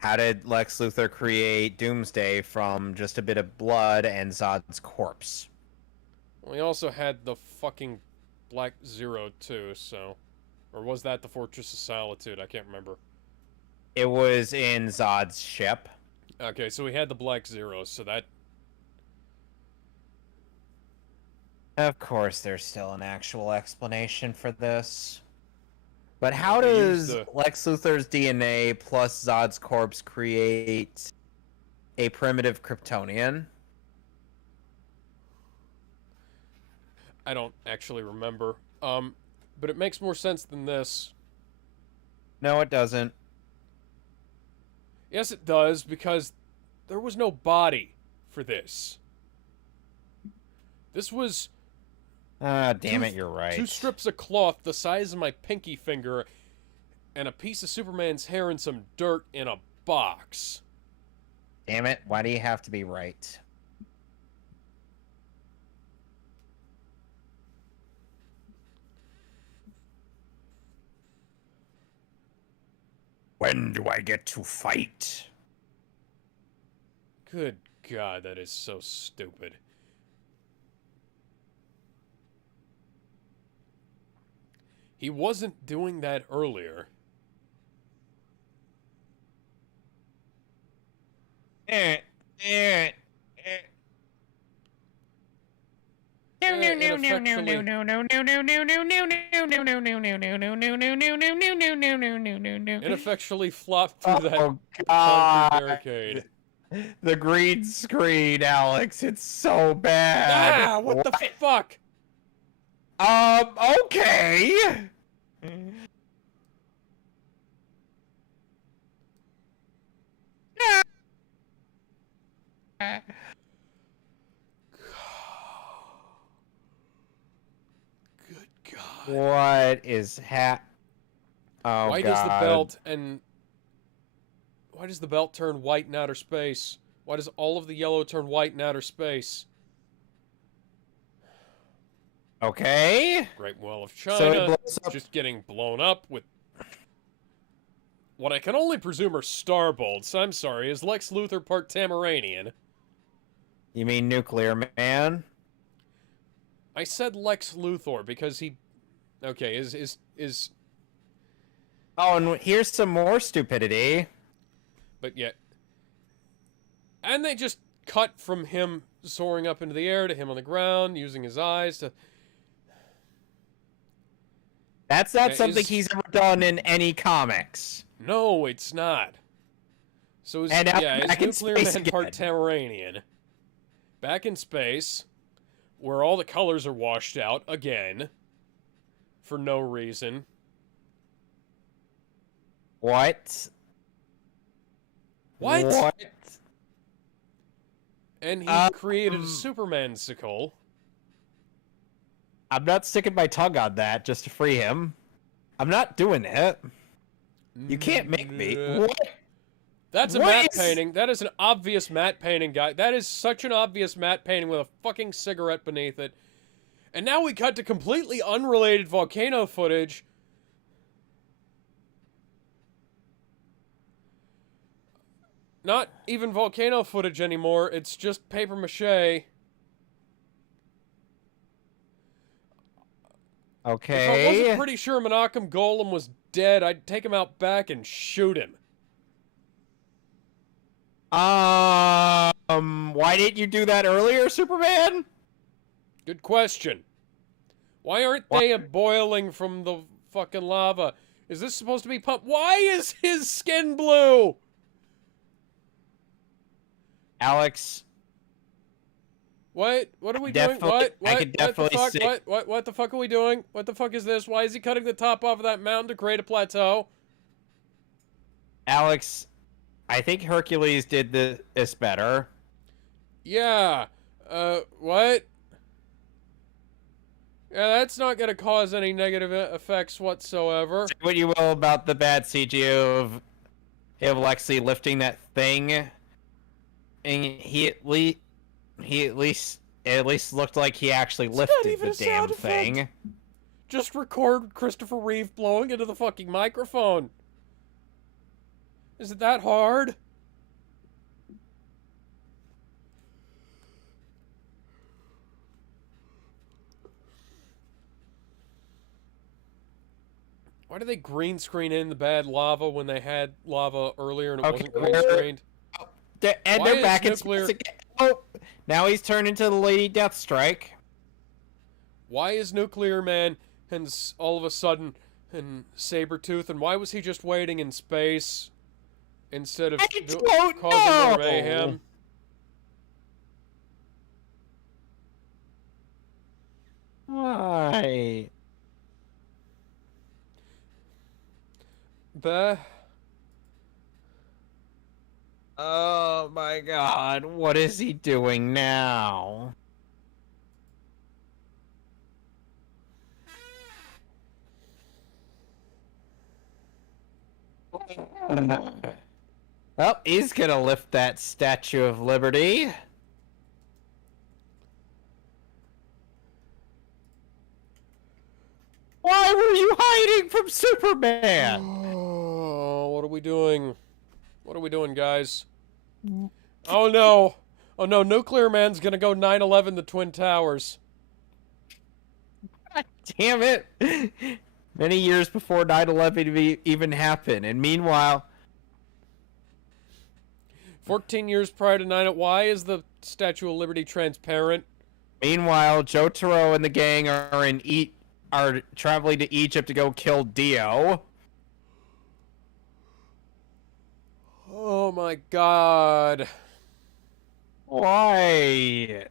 How did Lex Luthor create Doomsday from just a bit of blood and Zod's corpse? Well, he also had the fucking Black Zero too, so... Or was that the Fortress of Solitude? I can't remember. It was in Zod's ship. Okay, so we had the Black Zero, so that... Of course, there's still an actual explanation for this. But how does Lex Luthor's DNA plus Zod's corpse create a primitive Kryptonian? I don't actually remember. But it makes more sense than this. No, it doesn't. Yes, it does, because there was no body for this. This was... damn it, you're right. 2 strips of cloth the size of my pinky finger and a piece of Superman's hair and some dirt in a box. Damn it, why do you have to be right? When do I get to fight? Good God, that is so stupid. He wasn't doing that earlier. Ineffectually flopped through that Oh concrete God! barricade. The green screen, Alex. It's so bad. Ah, what the fuck? Okay. Good God. What is Oh, Why God. does the belt and... Why does the belt turn white in outer space? Why does all of the yellow turn white in outer space? Okay. Great Wall of So it China blows up. just getting blown up with what I can only presume are star bolts. I'm sorry, is Lex Luthor part Tamaranian? You mean Nuclear Man? I said Lex Luthor because he... Okay, is... Oh, and here's some more stupidity. But yet... And they just cut from him soaring up into the air to him on the ground, using his eyes to... That's not something he's ever done in any comics. No, it's not. So is, is Nuclear Man part Tamaranian? Back in space, where all the colors are washed out, again, for no reason. What? What? And he created a Superman-sicle. I'm not sticking my tongue on that just to free him. I'm not doing it. You can't make me. What? That's a matte painting. That is an obvious matte painting, guy. That is such an obvious matte painting with a fucking cigarette beneath it. And now we cut to completely unrelated volcano footage. Not even volcano footage anymore. It's just paper mache. Okay. If I wasn't pretty sure Menachem Golem was dead, I'd take him out back and shoot him. Why didn't you do that earlier, Superman? Good question. Why aren't they boiling from the fucking lava? Is this supposed to be pumped? Why is his skin blue? Alex. What are we doing? What? I could definitely what the see. fuck? What the fuck are we doing? What the fuck is this? Why is he cutting the top off of that mountain to create a plateau? Alex, I think Hercules did this better. Yeah. What? Yeah, that's not gonna cause any negative effects whatsoever. Say what you will about the bad CG of Lexi lifting that thing, and he at least looked like he actually lifted the damn thing. Just record Christopher Reeve blowing into the fucking microphone. Is it that hard? Why did they green screen in the bad lava when they had lava earlier and it wasn't green screened? And they're back in space again. Oh, now he's turned into the Lady Deathstrike. Why is Nuclear Man and all of a sudden and Sabretooth, and why was he just waiting in space instead of causing more mayhem? Why? Oh my God, what is he doing now? Well, he's gonna lift that Statue of Liberty. Why were you hiding from Superman? Oh, what are we doing? What are we doing, guys? Oh no! Oh no, Nuclear Man's gonna go 9/11 the Twin Towers. God damn it! Many years before 9/11 even happened. And meanwhile... 14 years prior to 9/11. Why is the Statue of Liberty transparent? Meanwhile, Jotaro and the gang are traveling to Egypt to go kill Dio. Oh my god. Why?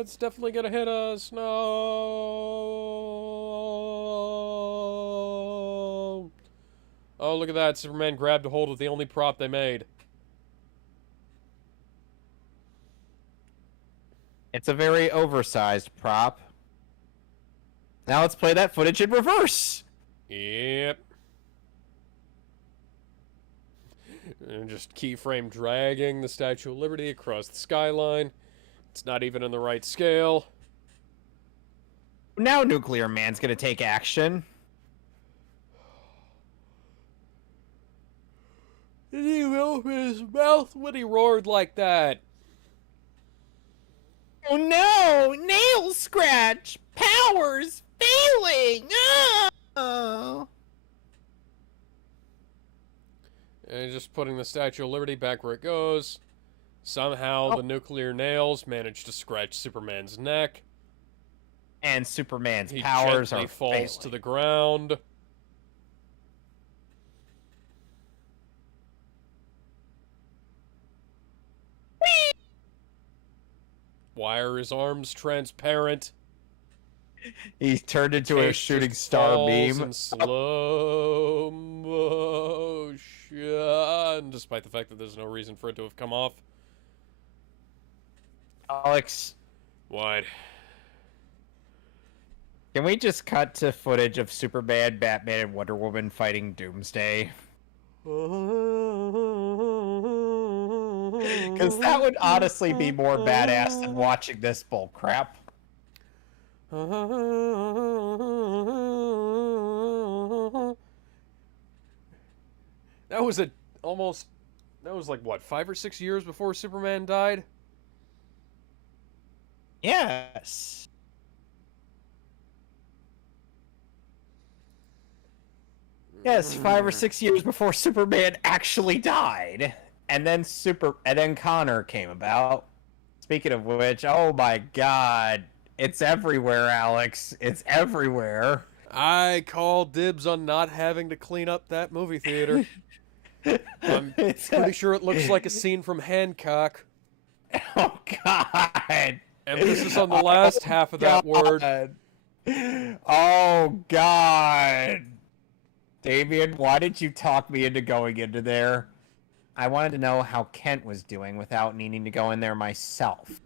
It's definitely gonna hit us. No. Oh, look at that. Superman grabbed a hold of the only prop they made. It's a very oversized prop. Now let's play that footage in reverse. Yep. And just keyframe dragging the Statue of Liberty across the skyline. It's not even in the right scale. Now Nuclear Man's gonna take action. Did he open his mouth when he roared like that? Oh no! Nail scratch! Powers failing! Oh! And just putting the Statue of Liberty back where it goes. Somehow the nuclear nails manage to scratch Superman's neck. And Superman's He powers gently are falls failing. to the ground. Why are his arms transparent? He's turned into a Case shooting just star falls beam. in slow motion, despite the fact that there's no reason for it to have come off. Alex, What? can we just cut to footage of Superman, Batman, and Wonder Woman fighting Doomsday? Because that would honestly be more badass than watching this bull crap. That was like what, 5 or 6 years before Superman died? Yes. Yes, 5 or 6 years before Superman actually died. And then Connor came about. Speaking of which, oh my god. It's everywhere, Alex. It's everywhere. I call dibs on not having to clean up that movie theater. I'm pretty sure it looks like a scene from Hancock. Oh god. Emphasis on the last half of that word. Oh god. Damien, why did you talk me into going into there? I wanted to know how Kent was doing without needing to go in there myself.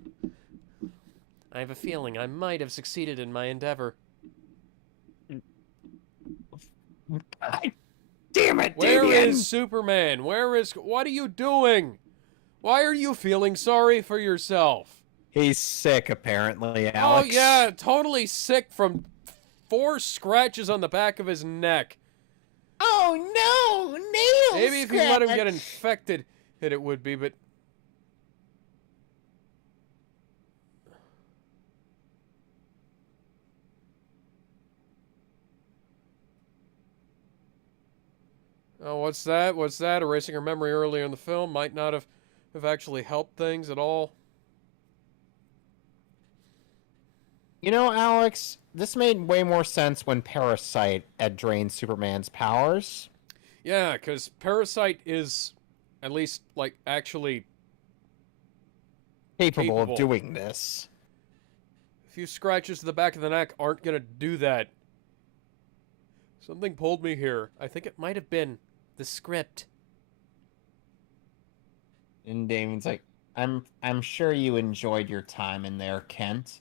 I have a feeling I might have succeeded in my endeavor. God damn it, Where Damien! is Superman? What are you doing? Why are you feeling sorry for yourself? He's sick, apparently, Alex. Oh yeah, totally sick from 4 scratches on the back of his neck. Oh no! Nail Maybe if you let him get scratch! infected, it would be, but... Oh, what's that? What's that? Erasing her memory earlier in the film might not have actually helped things at all. You know, Alex, this made way more sense when Parasite had drained Superman's powers. Yeah, because Parasite is at least, like, actually Capable capable. of doing this. A few scratches to the back of the neck aren't going to do that. Something pulled me here. I think it might have been the script. And Damien's like, I'm sure you enjoyed your time in there, Kent.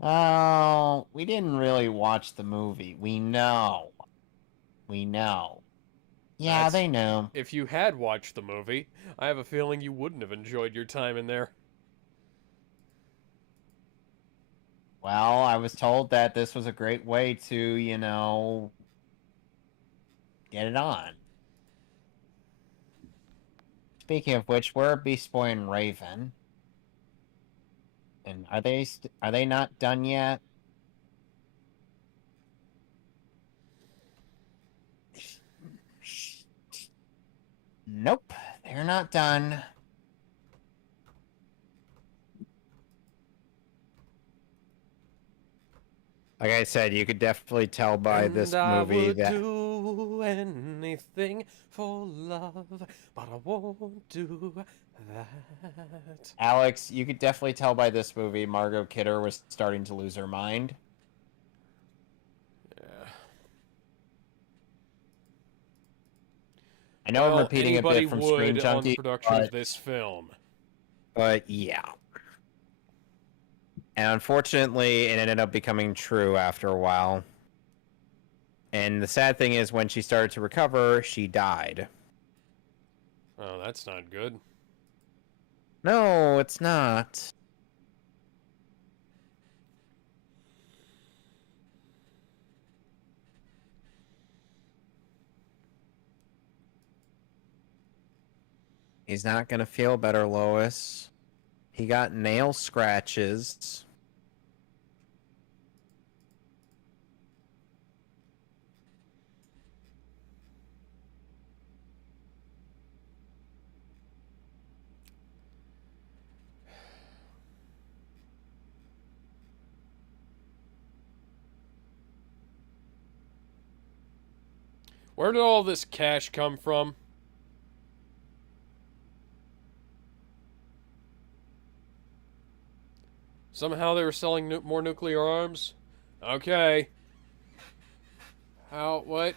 Oh, we didn't really watch the movie. We know. We know. Yeah, That's- they know. If you had watched the movie, I have a feeling you wouldn't have enjoyed your time in there. Well, I was told that this was a great way to, you know, get it on. Speaking of which, where are Beast Boy and Raven? And are they not done yet? Nope, they're not done. Like I said, you could definitely tell by this movie that I would do anything for love, but I won't do that. Alex, you could definitely tell by this movie Margot Kidder was starting to lose her mind. Yeah. I know I'm repeating a bit from Screen on the Junkie, production of this film. but yeah. And unfortunately, it ended up becoming true after a while. And the sad thing is, when she started to recover, she died. Oh, that's not good. No, it's not. He's not gonna feel better, Lois. He got nail scratches. Where did all this cash come from? Somehow they were selling more nuclear arms? Okay. How, what?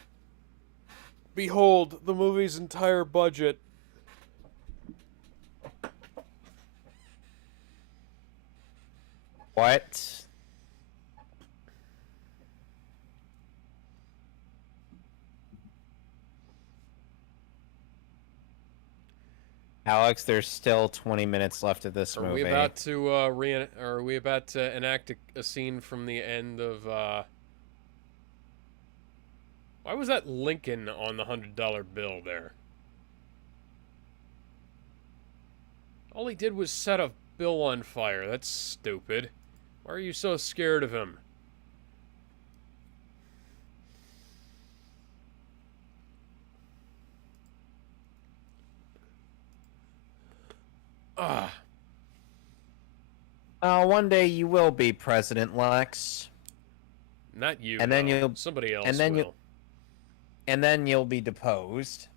Behold, the movie's entire budget. What? Alex, there's still 20 minutes left of this movie. Are we about to enact a scene from the end of why was that Lincoln on the $100 bill there? All he did was set a bill on fire. That's stupid. Why are you so scared of him? Ah. One day you will be President Lex. Not you. And then though. you'll Somebody else and then will. And then you'll be deposed.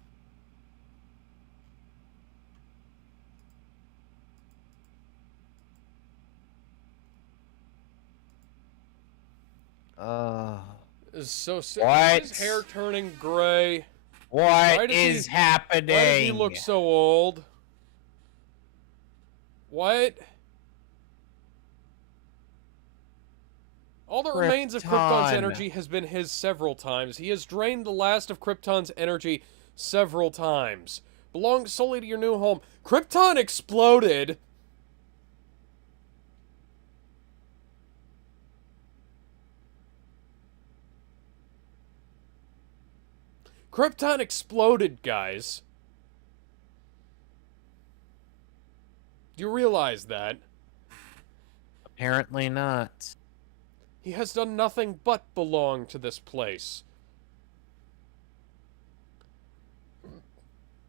Is so sick. What? Is his hair turning gray? What is happening? Why does he look so old? What? All that remains of Krypton's energy has been his several times. He has drained the last of Krypton's energy several times. Belongs solely to your new home. Krypton exploded. Krypton exploded, guys. Do you realize that? Apparently not. He has done nothing but belong to this place.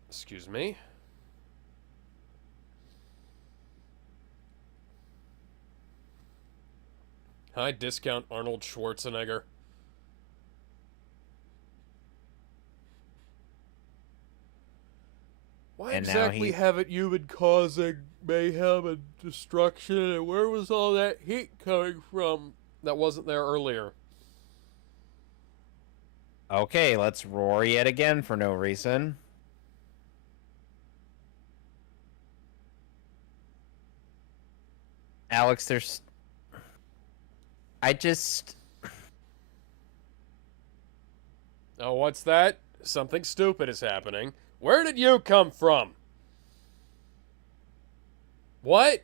Excuse me. Hi, discount Arnold Schwarzenegger. Why exactly haven't you been causing mayhem and destruction, and where was all that heat coming from that wasn't there earlier? Okay, let's roar yet again for no reason. Alex, there's... Oh, what's that? Something stupid is happening. Where did you come from? What?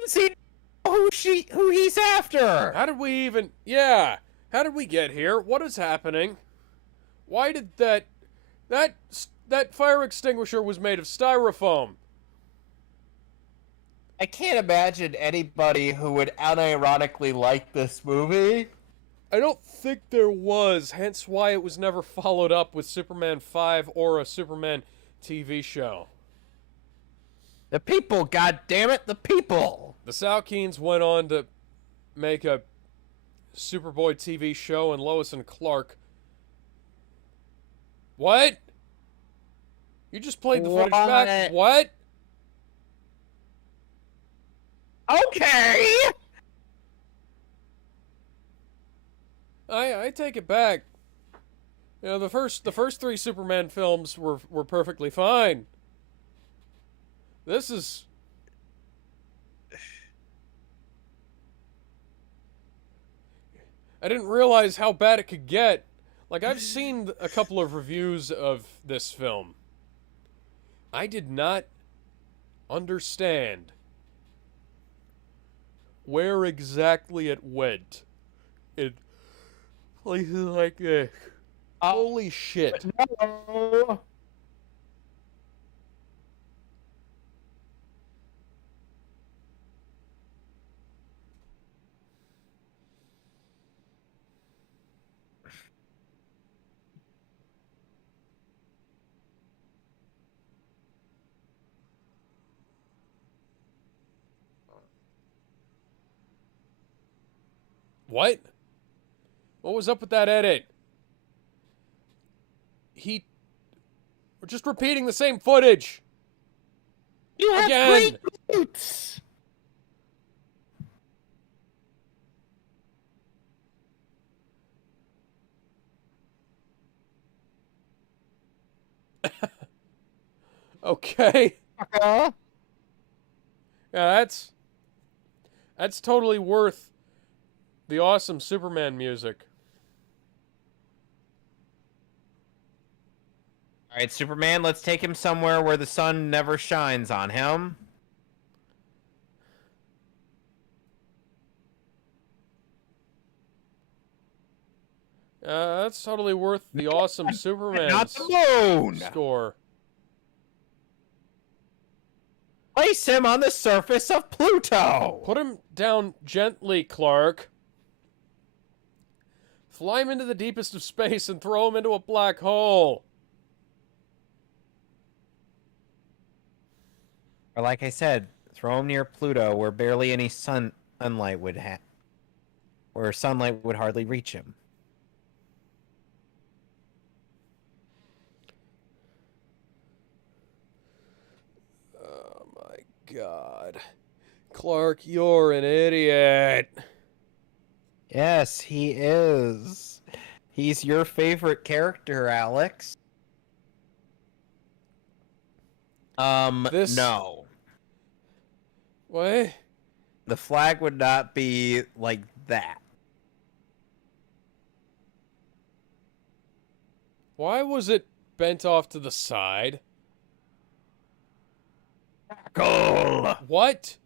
Does he know who he's after? How did we even... Yeah. How did we get here? What is happening? Why did that fire extinguisher was made of styrofoam? I can't imagine anybody who would unironically like this movie. I don't think there was, hence why it was never followed up with Superman 5 or a Superman TV show. The people, goddammit, the people! The Salkines went on to make a Superboy TV show and Lois and Clark. What? You just played the footage back? What? Okay! I take it back. You know, the first three Superman films were perfectly fine. This is... I didn't realize how bad it could get. Like, I've seen a couple of reviews of this film. I did not understand where exactly it went in places like this. Holy shit. No. What? What was up with that edit? We're just repeating the same footage. You have Again. great glutes. Okay. Uh, Yeah, that's totally worth the awesome Superman music. Alright, Superman, let's take him somewhere where the sun never shines on him. That's totally worth the awesome Superman Not the moon! score. Place him on the surface of Pluto! Put him down gently, Clark. Fly him into the deepest of space and throw him into a black hole. Or like I said, throw him near Pluto where barely any sunlight would where sunlight would hardly reach him. Oh my god. Clark, you're an idiot. Yes, he is. He's your favorite character, Alex. No. What? The flag would not be like that. Why was it bent off to the side? Tackle! What?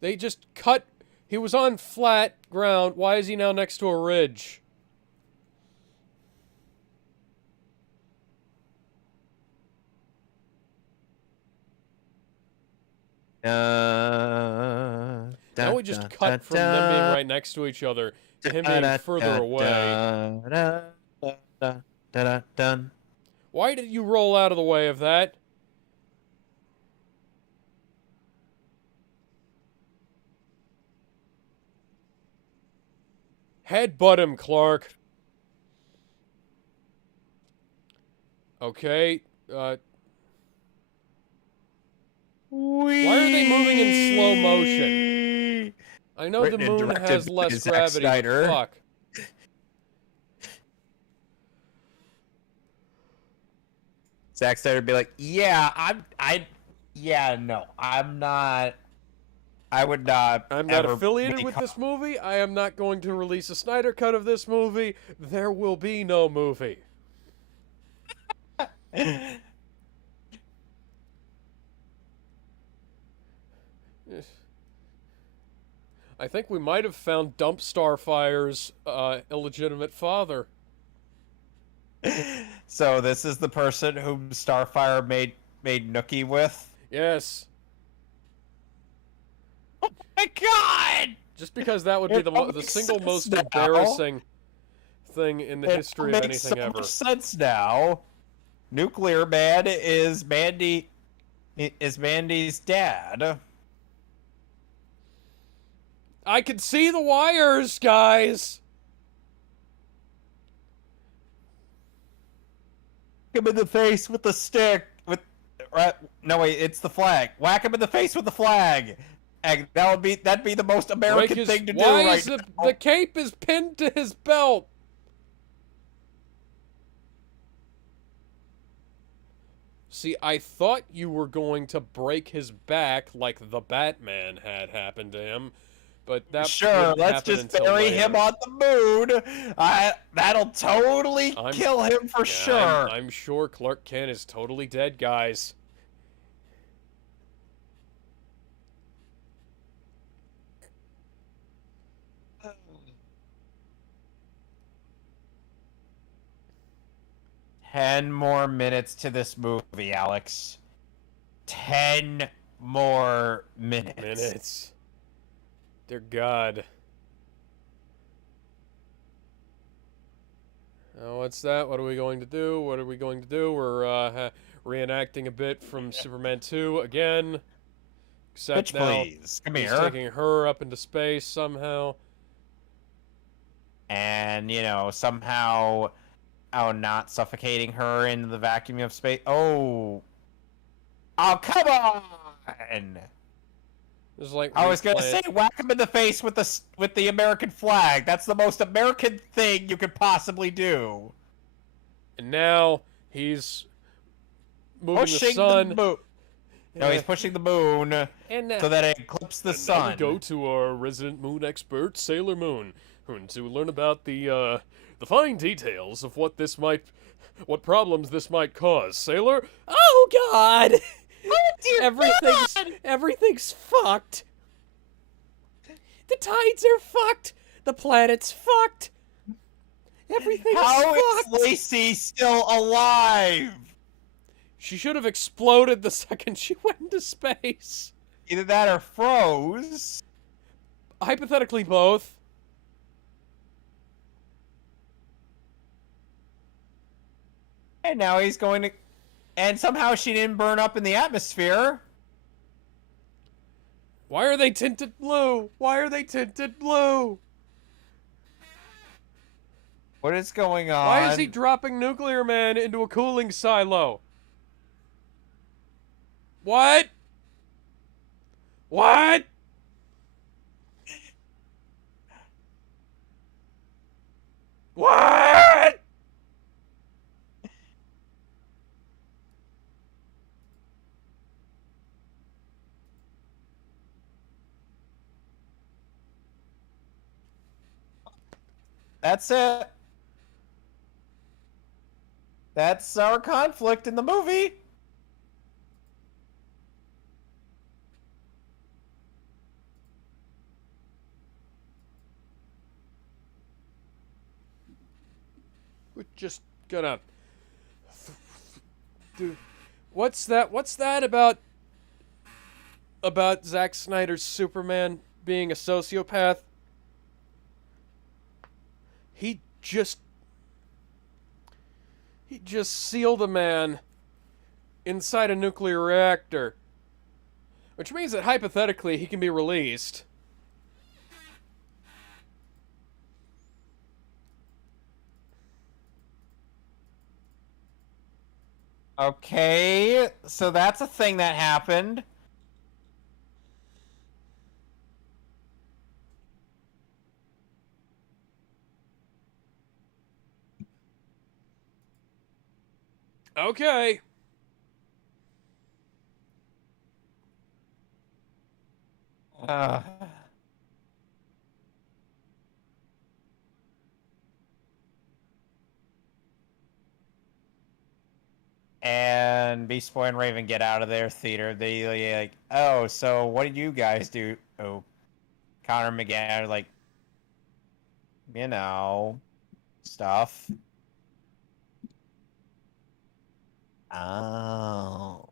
They just cut... He was on flat ground. Why is he now next to a ridge? Now we just cut from them being right next to each other to him being further away. Why did you roll out of the way of that? Headbutt him, Clark. Okay. Why are they moving in slow motion? I know Written the and moon directed has by less Zack gravity. Snyder. Fuck. Zack Snyder would be like, yeah, I would not. I'm not ever affiliated make with this movie. I am not going to release a Snyder cut of this movie. There will be no movie. I think we might have found Dump Starfire's illegitimate father. So this is the person whom Starfire made Nookie with. Yes. my God! Just because that would be It all the makes single sense most now. embarrassing thing in the It history of makes anything so ever. much sense now. Nuclear Man is Mandy's dad. I can see the wires, guys! Him in the face with the stick. No wait, it's the flag. Whack him in the face with the flag. And that'd be the most American thing to do why right is now. the cape is pinned to his belt? See, I thought you were going to break his back like the Batman had happened to him, but that Sure, wouldn't let's happen just until bury later. him on the moon. That'll totally kill him for sure. I'm sure Clark Kent is totally dead, guys. Ten more minutes to this movie, Alex. 10 more minutes. Dear God. What's that? What are we going to do? What are we going to do? We're reenacting a bit from Superman 2 again. Except Bitch, now please. Come he's here. taking her up into space somehow. And, somehow not suffocating her in the vacuum of space. Oh, come on! There's like I was gonna say whack him in the face with the American flag. That's the most American thing you could possibly do. And now he's moving Pushing the sun. moon. No, he's pushing the moon so that it eclipses the sun. Now we go to our resident moon expert, Sailor Moon, to learn about the fine details of what problems this might cause. Sailor, oh God, Oh dear everything's fucked. The tides are fucked. The planet's fucked. Everything's How fucked. is Lacey still alive? She should have exploded the second she went into space. Either that or froze. Hypothetically, both. And now he's going to... And somehow she didn't burn up in the atmosphere. Why are they tinted blue? Why are they tinted blue? What is going on? Why is he dropping Nuclear Man into a cooling silo? What? What? What? That's it. That's our conflict in the movie. We're just gonna... Dude, what's that about Zack Snyder's Superman being a sociopath? He just sealed a man inside a nuclear reactor, which means that hypothetically he can be released. Okay, so that's a thing that happened. Okay. And Beast Boy and Raven get out of their theater. They like, oh, so what did you guys do? Oh, Connor McGann, like, stuff. Oh.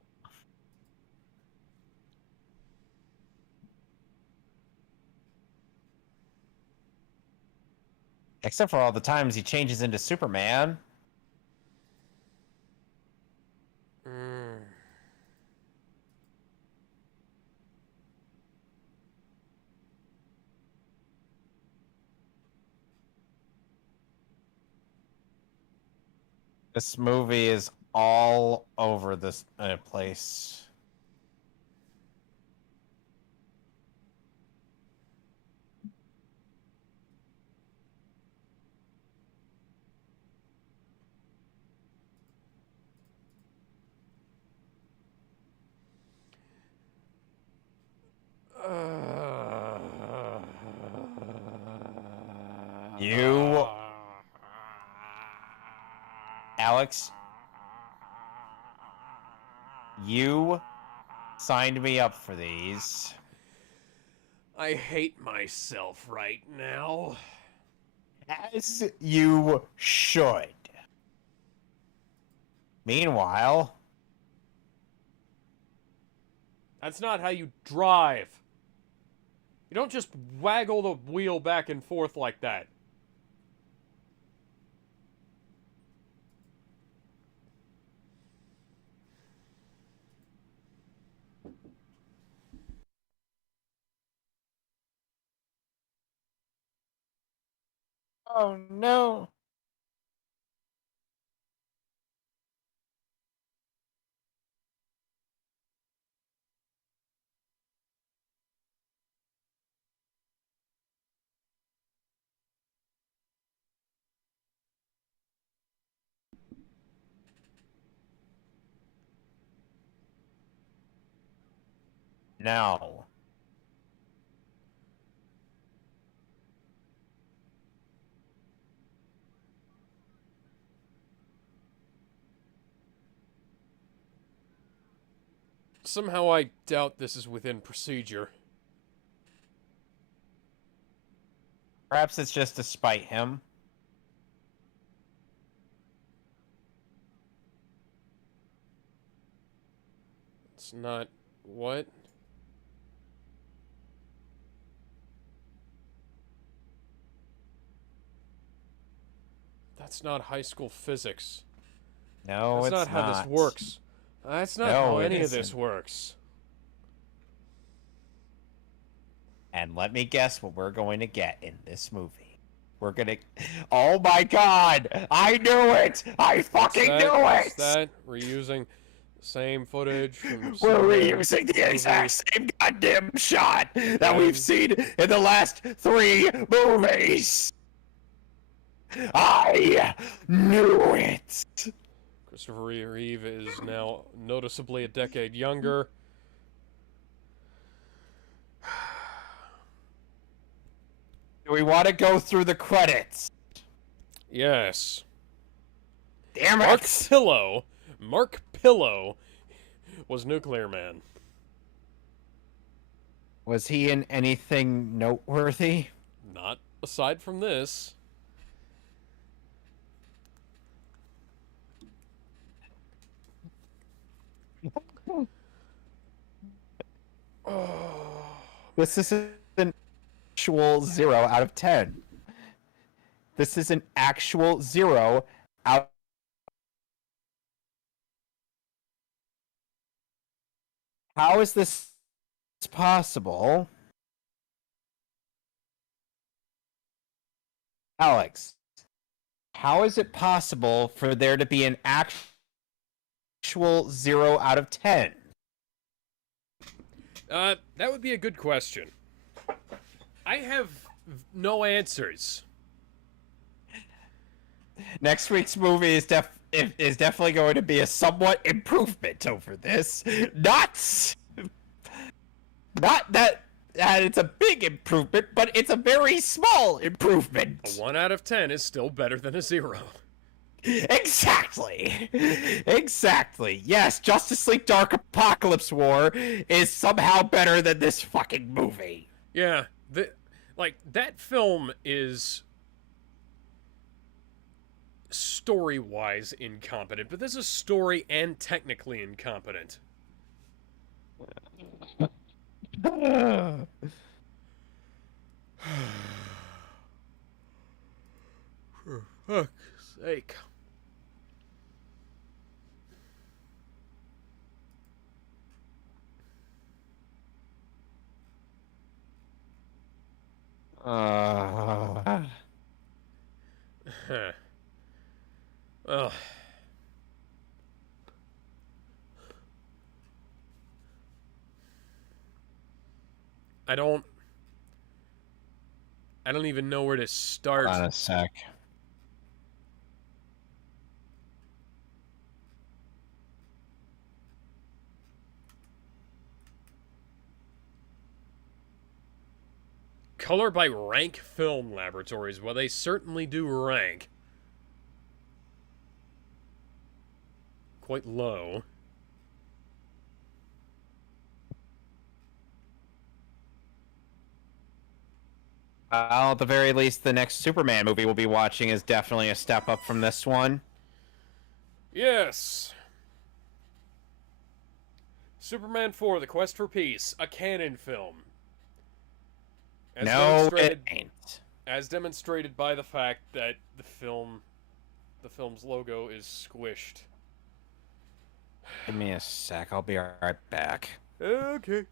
Except for all the times he changes into Superman. Mm. This movie is all over this place. You, Alex, you signed me up for these. I hate myself right now. As you should. Meanwhile, That's not how you drive. You don't just waggle the wheel back and forth like that. oh no. No. Somehow I doubt this is within procedure. Perhaps it's just to spite him. It's not... What? That's not high school physics. No, That's it's not how this works. That's not No, how it any of this isn't. works. And let me guess what we're going to get in this movie. We're gonna... Oh my god! I knew it! I fucking knew it! What's that? Reusing the same footage from We're Superman reusing the movie. exact same goddamn shot that Again. we've seen in the last 3 movies! I knew it! Christopher Reeve is now noticeably a decade younger. Do we want to go through the credits? Yes. Damn Mark it! Pillow was Nuclear Man. Was he in anything noteworthy? Not aside from this. This is an actual 0 out of 10. This is an actual 0 out. How is this possible? Alex, how is it possible for there to be an actual 0 out of 10? That would be a good question. I have no answers. Next week's movie is definitely going to be a somewhat improvement over this. Not that it's a big improvement, but it's a very small improvement. A 1 out of 10 is still better than a 0. Exactly. Exactly. Yes, Justice League Dark Apocalypse War is somehow better than this fucking movie. Yeah, that film is story-wise incompetent, but this is story and technically incompetent. fuck's sake. Well, I don't even know where to start. Hold on a sec. Color by Rank Film Laboratories. Well, they certainly do rank quite low. At the very least, the next Superman movie we'll be watching is definitely a step up from this one. Yes. Superman 4: The Quest for Peace, a canon film. No, it ain't. As demonstrated by the fact that the film's logo is squished. Give me a sec. I'll be right back. Okay.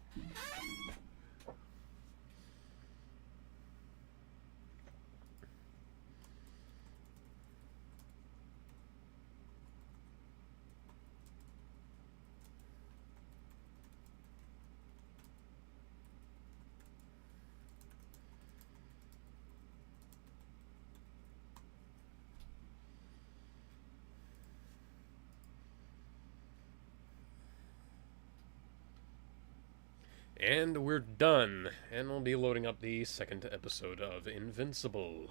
And we're done. And we'll be loading up the second episode of Invincible.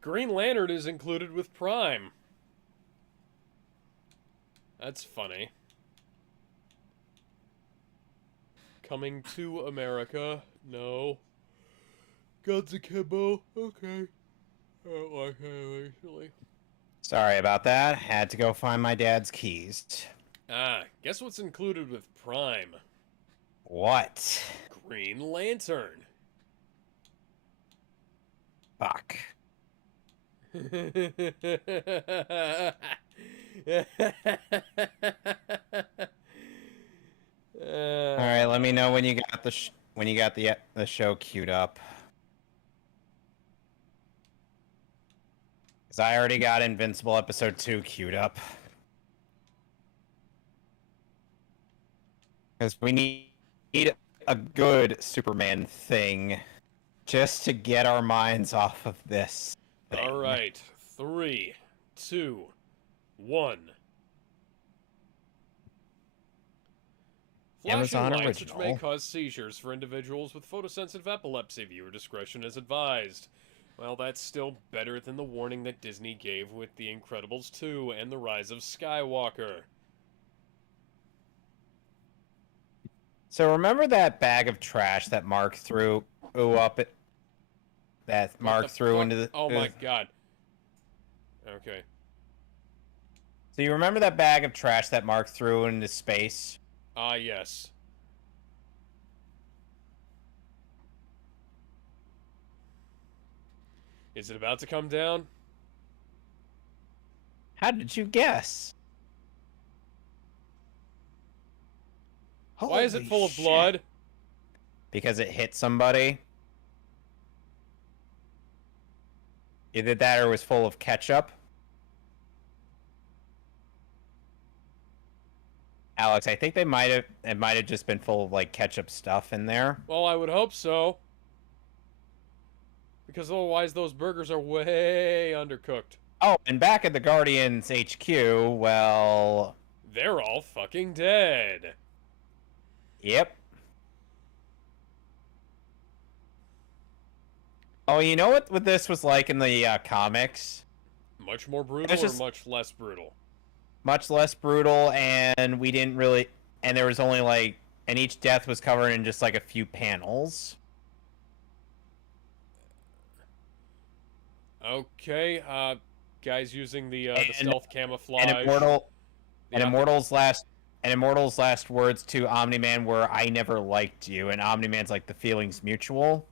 Green Lantern is included with Prime. That's funny. Coming to America. No. Gods Akimbo. Okay. I don't like it actually. Sorry about that. Had to go find my dad's keys. Ah, guess what's included with Prime? What? Green Lantern. Fuck. All right, let me know when you got the show queued up. Cuz I already got Invincible episode 2 queued up. Cuz we need a good Superman thing just to get our minds off of this thing. All right. 3, 2, 1. Flashing Amazon lights, which may original. cause seizures for individuals with photosensitive epilepsy. Viewer discretion is advised. Well, that's still better than the warning that Disney gave with The Incredibles 2 and The Rise of Skywalker. So remember that bag of trash that Mark threw into the... Oh my god. Okay. So you remember that bag of trash that Mark threw into space? Ah, yes. Is it about to come down? How did you guess? Why is it Holy full of shit. blood? Because it hit somebody. Either that or it was full of ketchup. Alex, I think it might have just been full of like ketchup stuff in there. Well, I would hope so. Because otherwise those burgers are way undercooked. Oh, and back at the Guardians HQ, well... They're all fucking dead. Yep. Oh, you know what this was like in the comics? Much more brutal or much less brutal? Much less brutal, and we didn't really... And there was only like... And each death was covered in just like a few panels. Okay, guys using the stealth camouflage. And Immortal's last words to Omni-Man were, "I never liked you," and Omni-Man's like, "The feeling's mutual."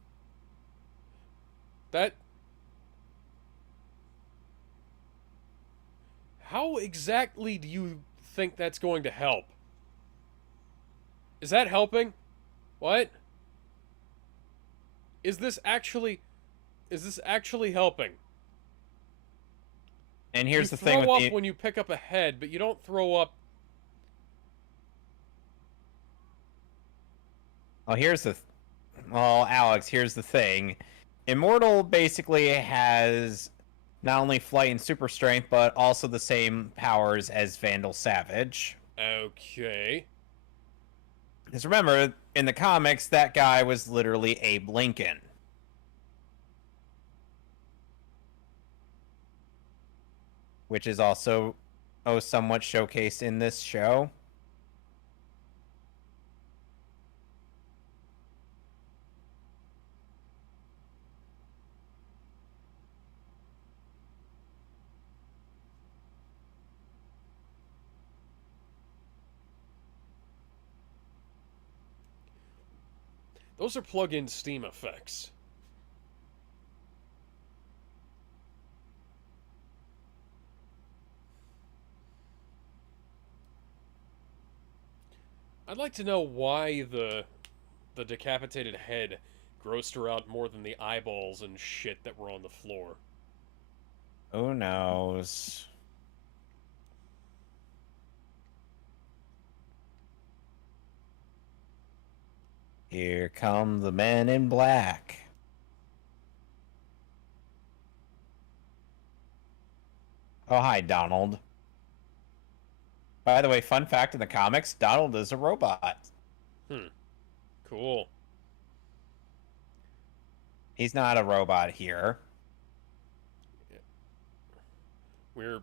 How exactly do you think that's going to help? Is that helping? What? Is this actually helping? And here's the thing you with throw up when you pick up a head, but you don't throw up. Well, Alex, here's the thing. Immortal basically has not only flight and super strength, but also the same powers as Vandal Savage. Okay. Because remember, in the comics, that guy was literally Abe Lincoln. Which is also somewhat showcased in this show. Those are plug-in Steam effects. I'd like to know why the decapitated head grossed her out more than the eyeballs and shit that were on the floor. Who knows? Here come the men in black. Oh, hi, Donald. By the way, fun fact in the comics, Donald is a robot. Cool. He's not a robot here. We're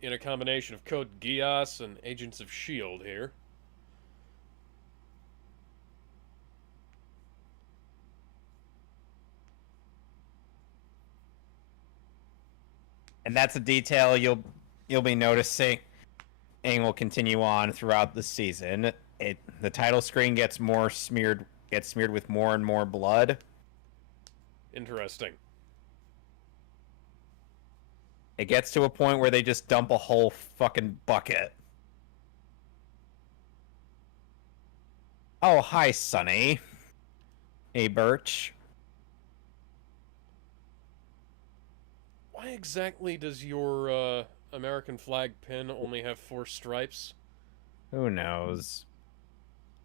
in a combination of Code Geass and Agents of S.H.I.E.L.D. here. And that's a detail you'll be noticing and will continue on throughout the season. The title screen gets smeared with more and more blood. Interesting. It gets to a point where they just dump a whole fucking bucket. Oh, hi, Sonny. Hey, Birch. Why exactly does your American flag pin only have 4 stripes? Who knows?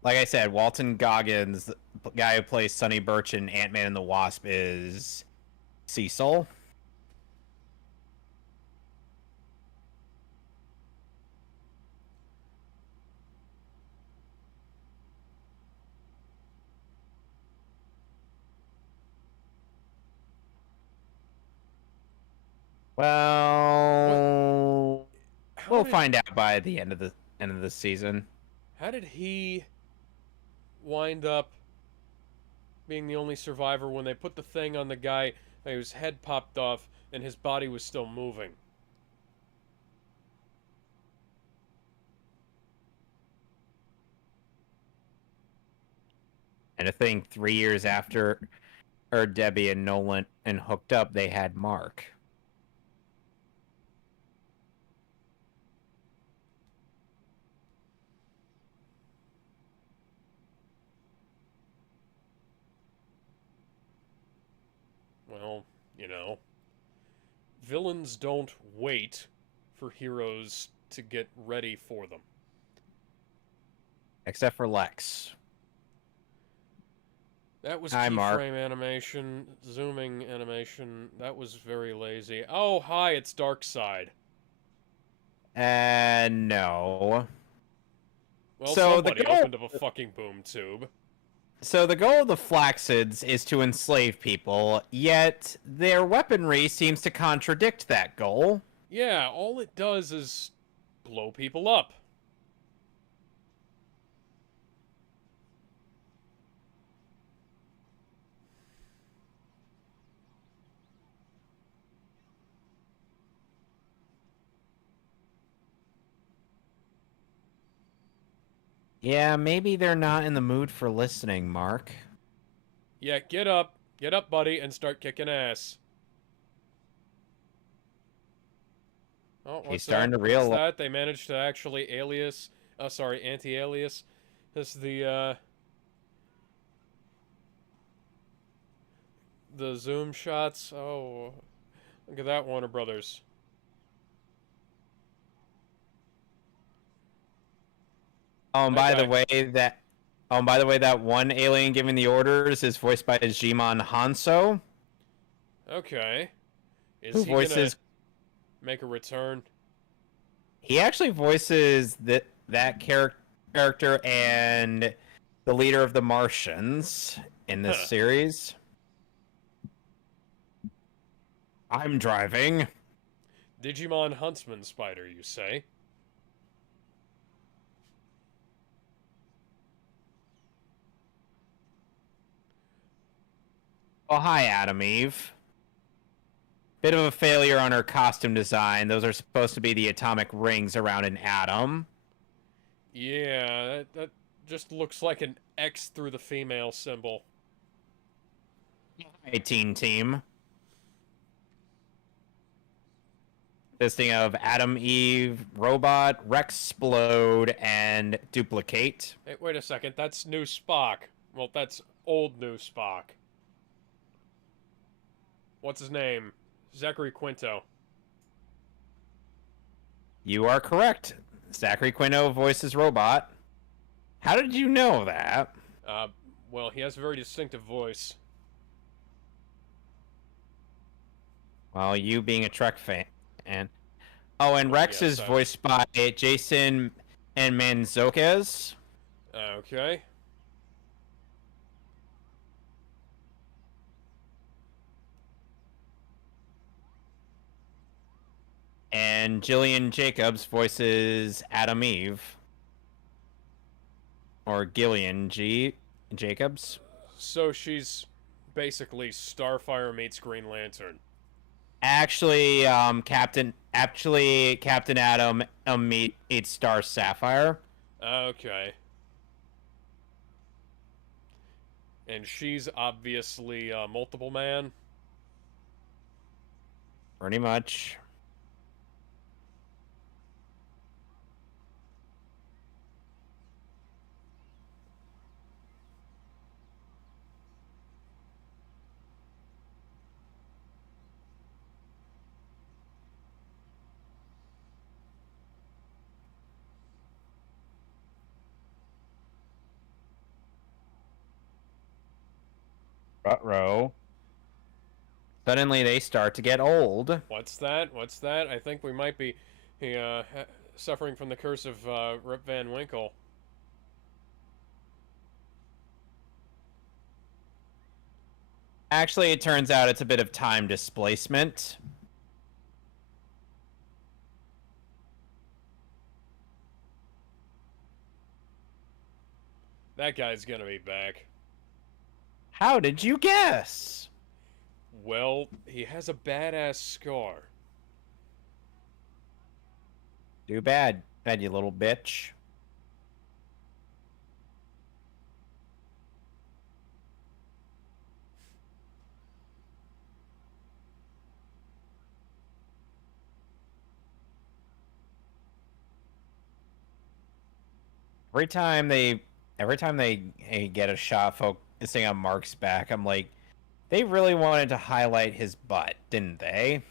Like I said, Walton Goggins, the guy who plays Sonny Birch in Ant-Man and the Wasp, is Cecil. Well, How we'll did find out by the end of the season. how did he wind up being the only survivor when they put the thing on the guy whose head popped off and his body was still moving? And I think 3 years after, or Debbie and Nolan and hooked up, they had Mark. Well, you know, villains don't wait for heroes to get ready for them. Except for Lex. That was Hi, Mark. keyframe animation, zooming animation. That was very lazy. Oh, hi, it's Darkseid. No. Well, So somebody opened up a fucking boom tube. So the goal of the Flaxids is to enslave people, yet their weaponry seems to contradict that goal. Yeah, all it does is blow people up. Yeah, maybe they're not in the mood for listening, Mark. Yeah, get up, buddy, and start kicking ass. Oh, He's what's starting that? to What's realize. that? They managed to actually anti-alias. This the zoom shots. Oh, look at that, Warner Brothers. Oh, and That by the guy. way, that one alien giving the orders is voiced by Jimon Hanso, Okay. Is who he gonna voices. make a return? He actually voices that character and the leader of the Martians in this Huh. series. I'm driving. Digimon Huntsman Spider, you say? Oh, hi, Adam Eve. Bit of a failure on her costume design. Those are supposed to be the atomic rings around an atom. Yeah, that just looks like an X through the female symbol. Hi, Teen Team. Consisting of Adam Eve, Robot, Rexplode, and Duplicate. Hey, wait a second. That's new Spock. Well, that's old new Spock. What's his name? Zachary Quinto. You are correct. Zachary Quinto voices Robot. How did you know that? Well, he has a very distinctive voice. Well, you being a Trek fan. Oh, and Rex Yes, is voiced by Jason and Manzokes. Okay. And Jillian Jacobs voices Adam Eve. Or Gillian Jacobs. So she's basically Starfire meets Green Lantern. Actually, Captain Adam meets Star Sapphire. Okay. And she's obviously multiple man. Pretty much. Ruh-roh. Suddenly they start to get old. What's that? What's that? I think we might be suffering from the curse of Rip Van Winkle. Actually, it turns out it's a bit of time displacement. That guy's gonna be back. How did you guess? Well, he has a badass scar. Too bad, you little bitch. Every time they get a shot focusing on Mark's back, I'm like, they really wanted to highlight his butt, didn't they?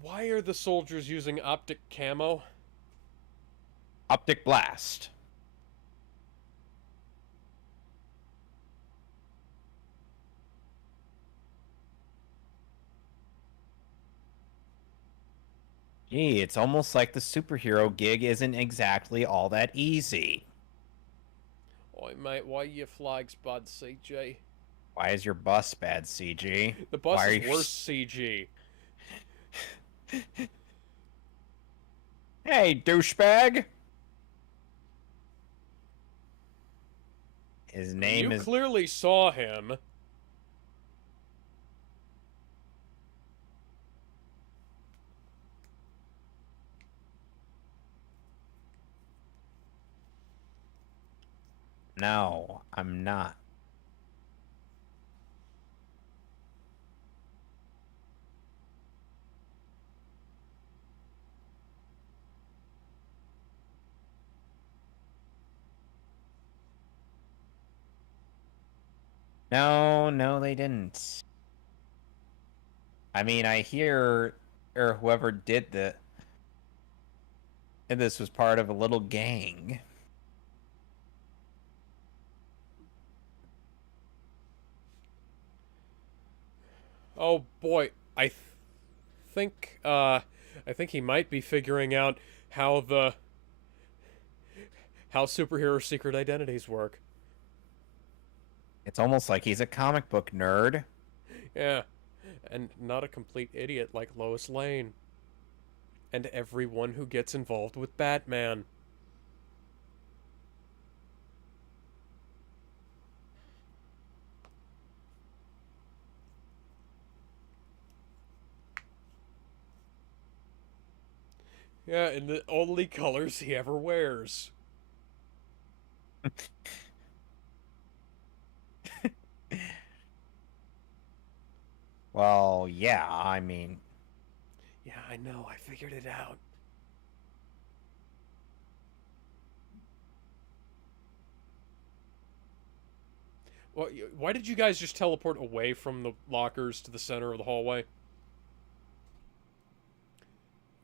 Why are the soldiers using optic camo? Optic blast. Gee, it's almost like the superhero gig isn't exactly all that easy. Oi, mate, why you flags bud, CG? Why is your bus bad, CG? The bus Why is are you... worse, CG. Hey, douchebag! His name You is... clearly saw him. No, I'm not. No, no, they didn't. I mean, I hear, or whoever did this was part of a little gang. Oh boy, think I think he might be figuring out how superhero secret identities work. It's almost like he's a comic book nerd. Yeah, and not a complete idiot like Lois Lane. And everyone who gets involved with Batman. Yeah, in the only colors he ever wears. Well, yeah, I mean... Yeah, I know, I figured it out. Well, why did you guys just teleport away from the lockers to the center of the hallway?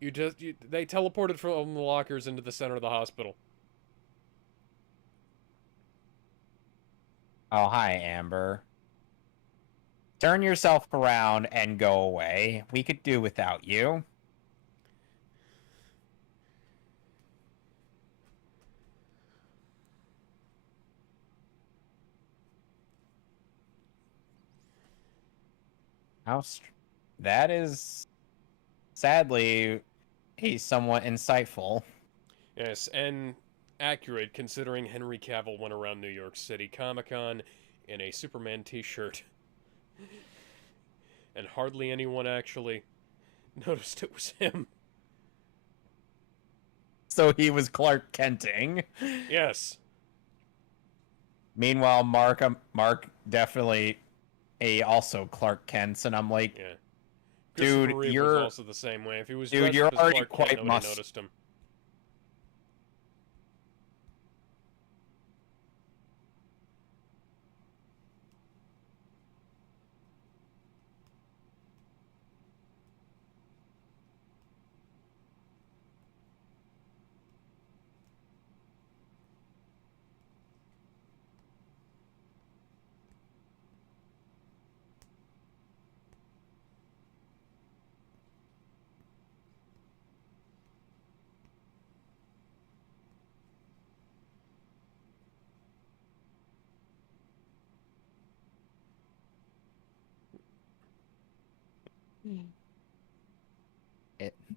They teleported from the lockers into the center of the hospital. Oh, hi, Amber. Turn yourself around and go away. We could do without you. That is sadly he's somewhat insightful. Yes, and accurate considering Henry Cavill went around New York City Comic-Con in a Superman t-shirt. And hardly anyone actually noticed it was him. So he was Clark Kenting. Yes. Meanwhile, Mark definitely also Clark Kent's, and I'm like, Yeah. dude, Reeve you're was also the same way. If he was dude, dressed you're up as already Clark quite Kent, nobody noticed him.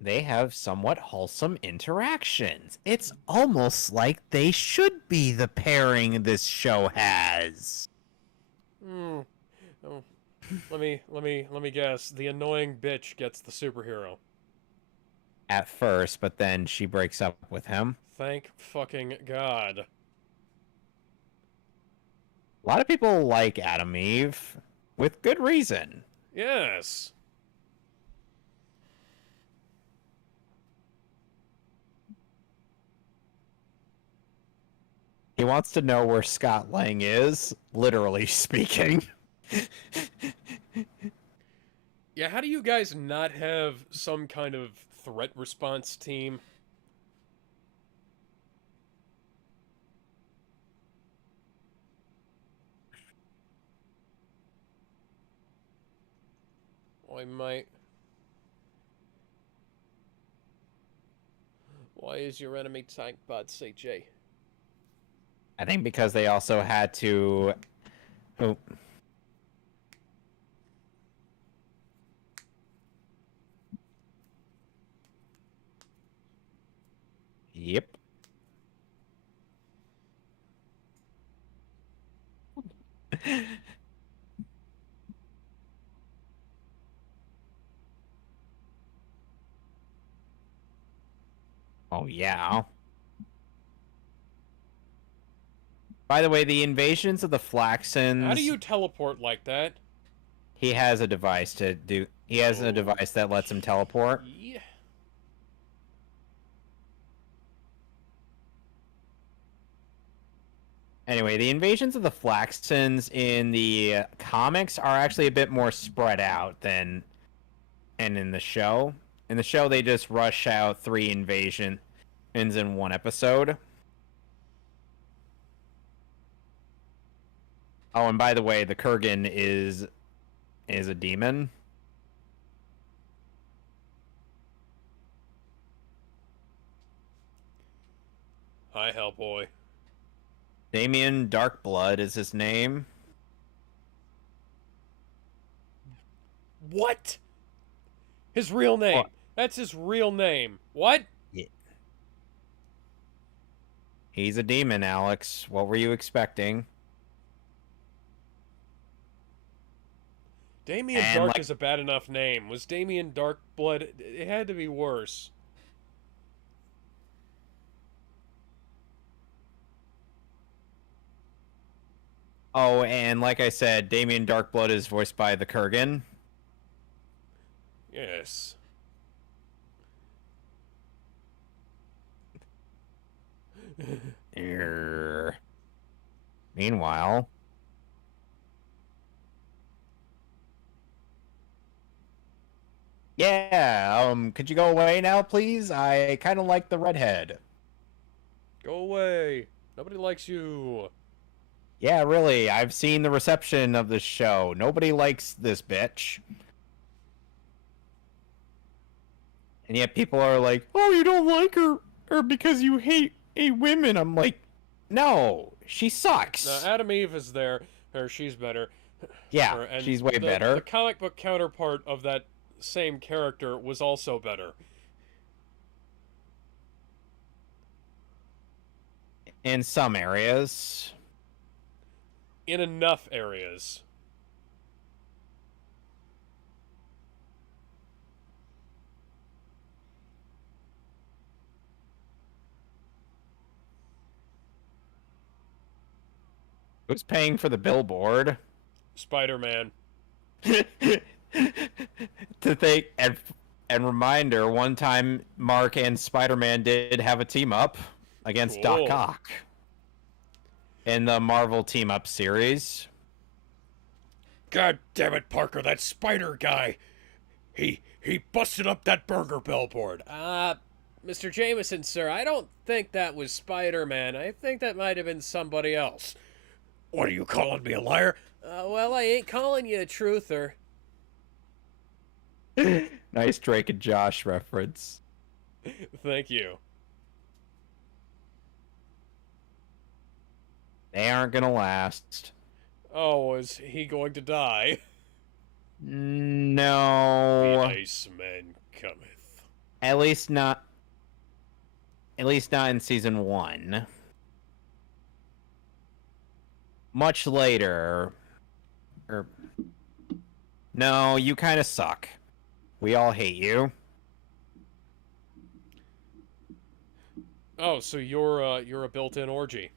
they have somewhat wholesome interactions. It's almost like they should be the pairing this show has. Hmm. Oh. Let me guess. The annoying bitch gets the superhero. At first, but then she breaks up with him. Thank fucking God. A lot of people like Adam Eve, with good reason. Yes. He wants to know where Scott Lang is, literally speaking. Yeah, how do you guys not have some kind of threat response team? I might. Why is your enemy tank bot CJ? I think because they also had to... Oh. Yep. Oh, yeah. By the way, the invasions of the Flaxons... How do you teleport like that? He has a device to do... He has a device that lets him teleport. Yeah. Anyway, the invasions of the Flaxons in the comics are actually a bit more spread out than... And in the show. In the show, they just rush out 3 invasions in one episode. Oh, and by the way, the Kurgan is a demon. Hi, Hellboy. Damien Darkblood is his name. What? His real name. What? That's his real name. What? Yeah. He's a demon, Alex. What were you expecting? Damien Dark is a bad enough name. Was Damien Darkblood? It had to be worse. Oh, and like I said, Damien Darkblood is voiced by the Kurgan. Yes. Meanwhile... Yeah, could you go away now, please? I kind of like the redhead. Go away. Nobody likes you. Yeah, really, I've seen the reception of this show. Nobody likes this bitch. And yet people are like, oh, you don't like her, or because you hate women. I'm like, no, she sucks. Now, Adam Eve is there. She's better. Yeah, she's way better. The comic book counterpart of that same character was also better. In some areas. In enough areas. Who's paying for the billboard? Spider-Man. To think, and reminder, one time Mark and Spider-Man did have a team up against Cool. Doc Ock in the Marvel team up series. God damn it, Parker, that spider guy. He busted up that burger billboard. Mr. Jameson, sir, I don't think that was Spider-Man. I think that might have been somebody else. What, are you calling me a liar? Well, I ain't calling you a truther. Nice Drake and Josh reference. Thank you. They aren't gonna last. Oh, is he going to die? No. The Iceman cometh. At least not. At least not in season 1. Much later. Or no, you kind of suck. We all hate you. Oh, so you're a built-in orgy.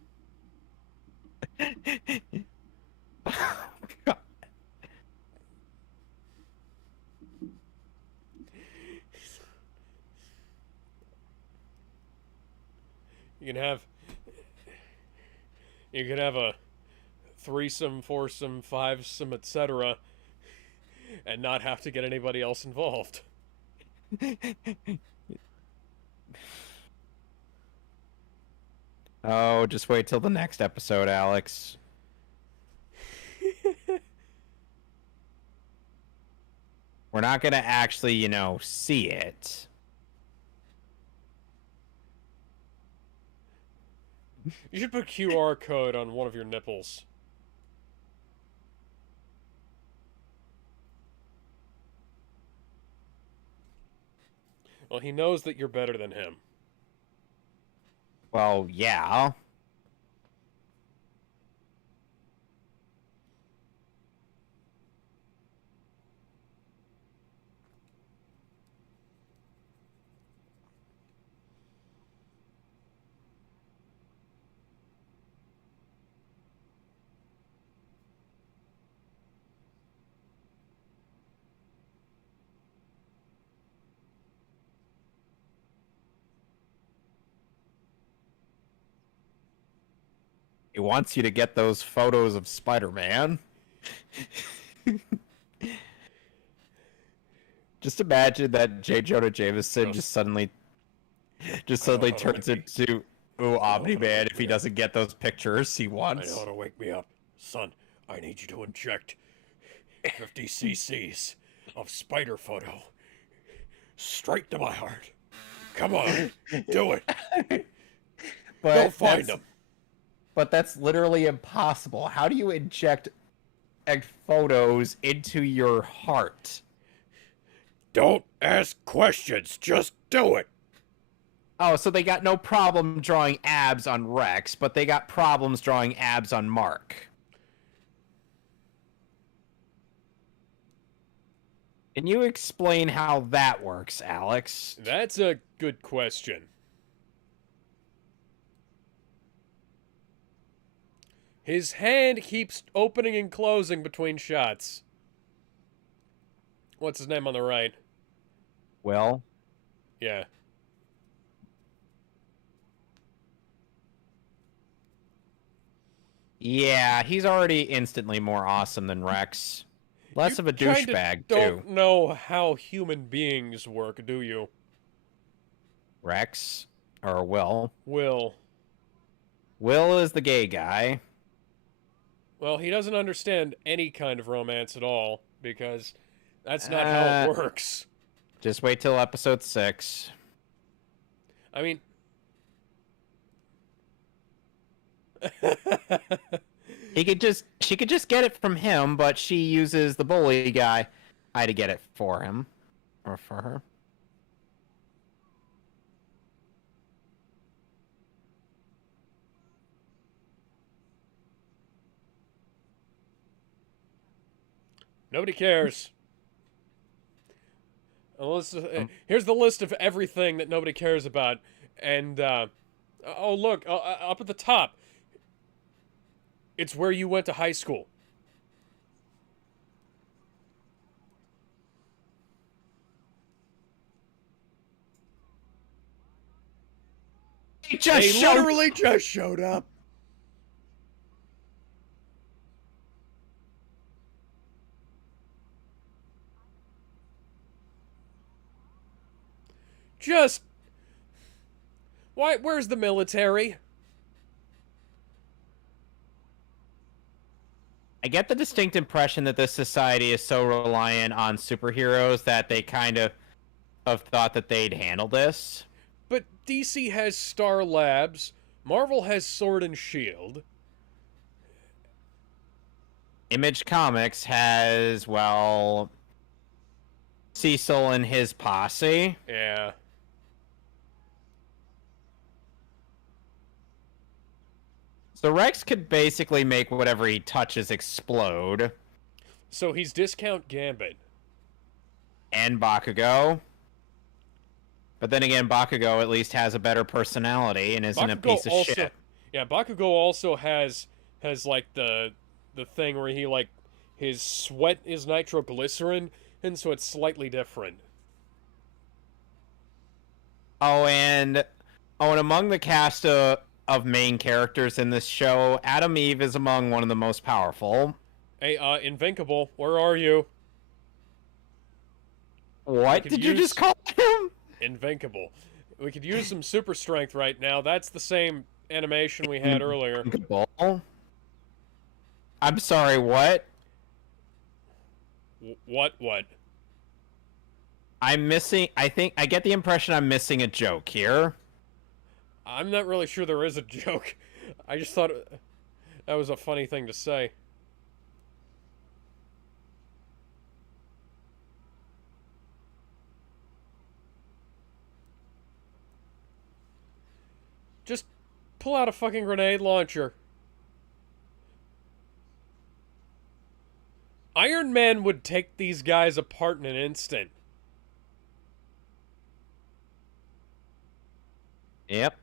You can have a threesome, foursome, fivesome, etc., and not have to get anybody else involved. Oh, just wait till the next episode, Alex. We're not gonna actually, see it. You should put QR code on one of your nipples. Well, he knows that you're better than him. Well, yeah. He wants you to get those photos of Spider-Man. Just imagine that J. Jonah Jameson just suddenly turns into Omni-Man if he doesn't get those pictures he wants. I know how to wake me up. Son, I need you to inject 50 cc's of spider photo straight to my heart. Come on, do it. Go find them. But that's literally impossible. How do you inject photos into your heart? Don't ask questions. Just do it. Oh, so they got no problem drawing abs on Rex, but they got problems drawing abs on Mark. Can you explain how that works, Alex? That's a good question. His hand keeps opening and closing between shots. What's his name on the right? Will? Yeah. Yeah, he's already instantly more awesome than Rex. Less of a douchebag, too. You don't know how human beings work, do you? Rex? Or Will? Will. Will is the gay guy. Well, he doesn't understand any kind of romance at all, because that's not how it works. Just wait till episode 6. I mean... she could just get it from him, but she uses the bully guy to get it for him. Or for her. Nobody cares. Here's the list of everything that nobody cares about. And, oh, look, up at the top. It's where you went to high school. They literally just showed up. Just... Why? Where's the military? I get the distinct impression that this society is so reliant on superheroes that they kind of thought that they'd handle this. But DC has Star Labs, Marvel has Sword and Shield. Image Comics has, well, Cecil and his posse. Yeah. So Rex could basically make whatever he touches explode. So he's discount Gambit. And Bakugo. But then again, Bakugo at least has a better personality and isn't a piece of shit. Yeah, Bakugo also has like the thing where he like his sweat is nitroglycerin, and so it's slightly different. And among the cast of main characters in this show, Adam Eve is among one of the most powerful. Hey, Invincible, where are you? What did you just call him? Invincible. We could use some super strength right now. That's the same animation we had earlier. Invincible? I'm sorry, what? What? I'm missing... I get the impression I'm missing a joke here. I'm not really sure there is a joke. I just thought that was a funny thing to say. Just pull out a fucking grenade launcher. Iron Man would take these guys apart in an instant. Yep.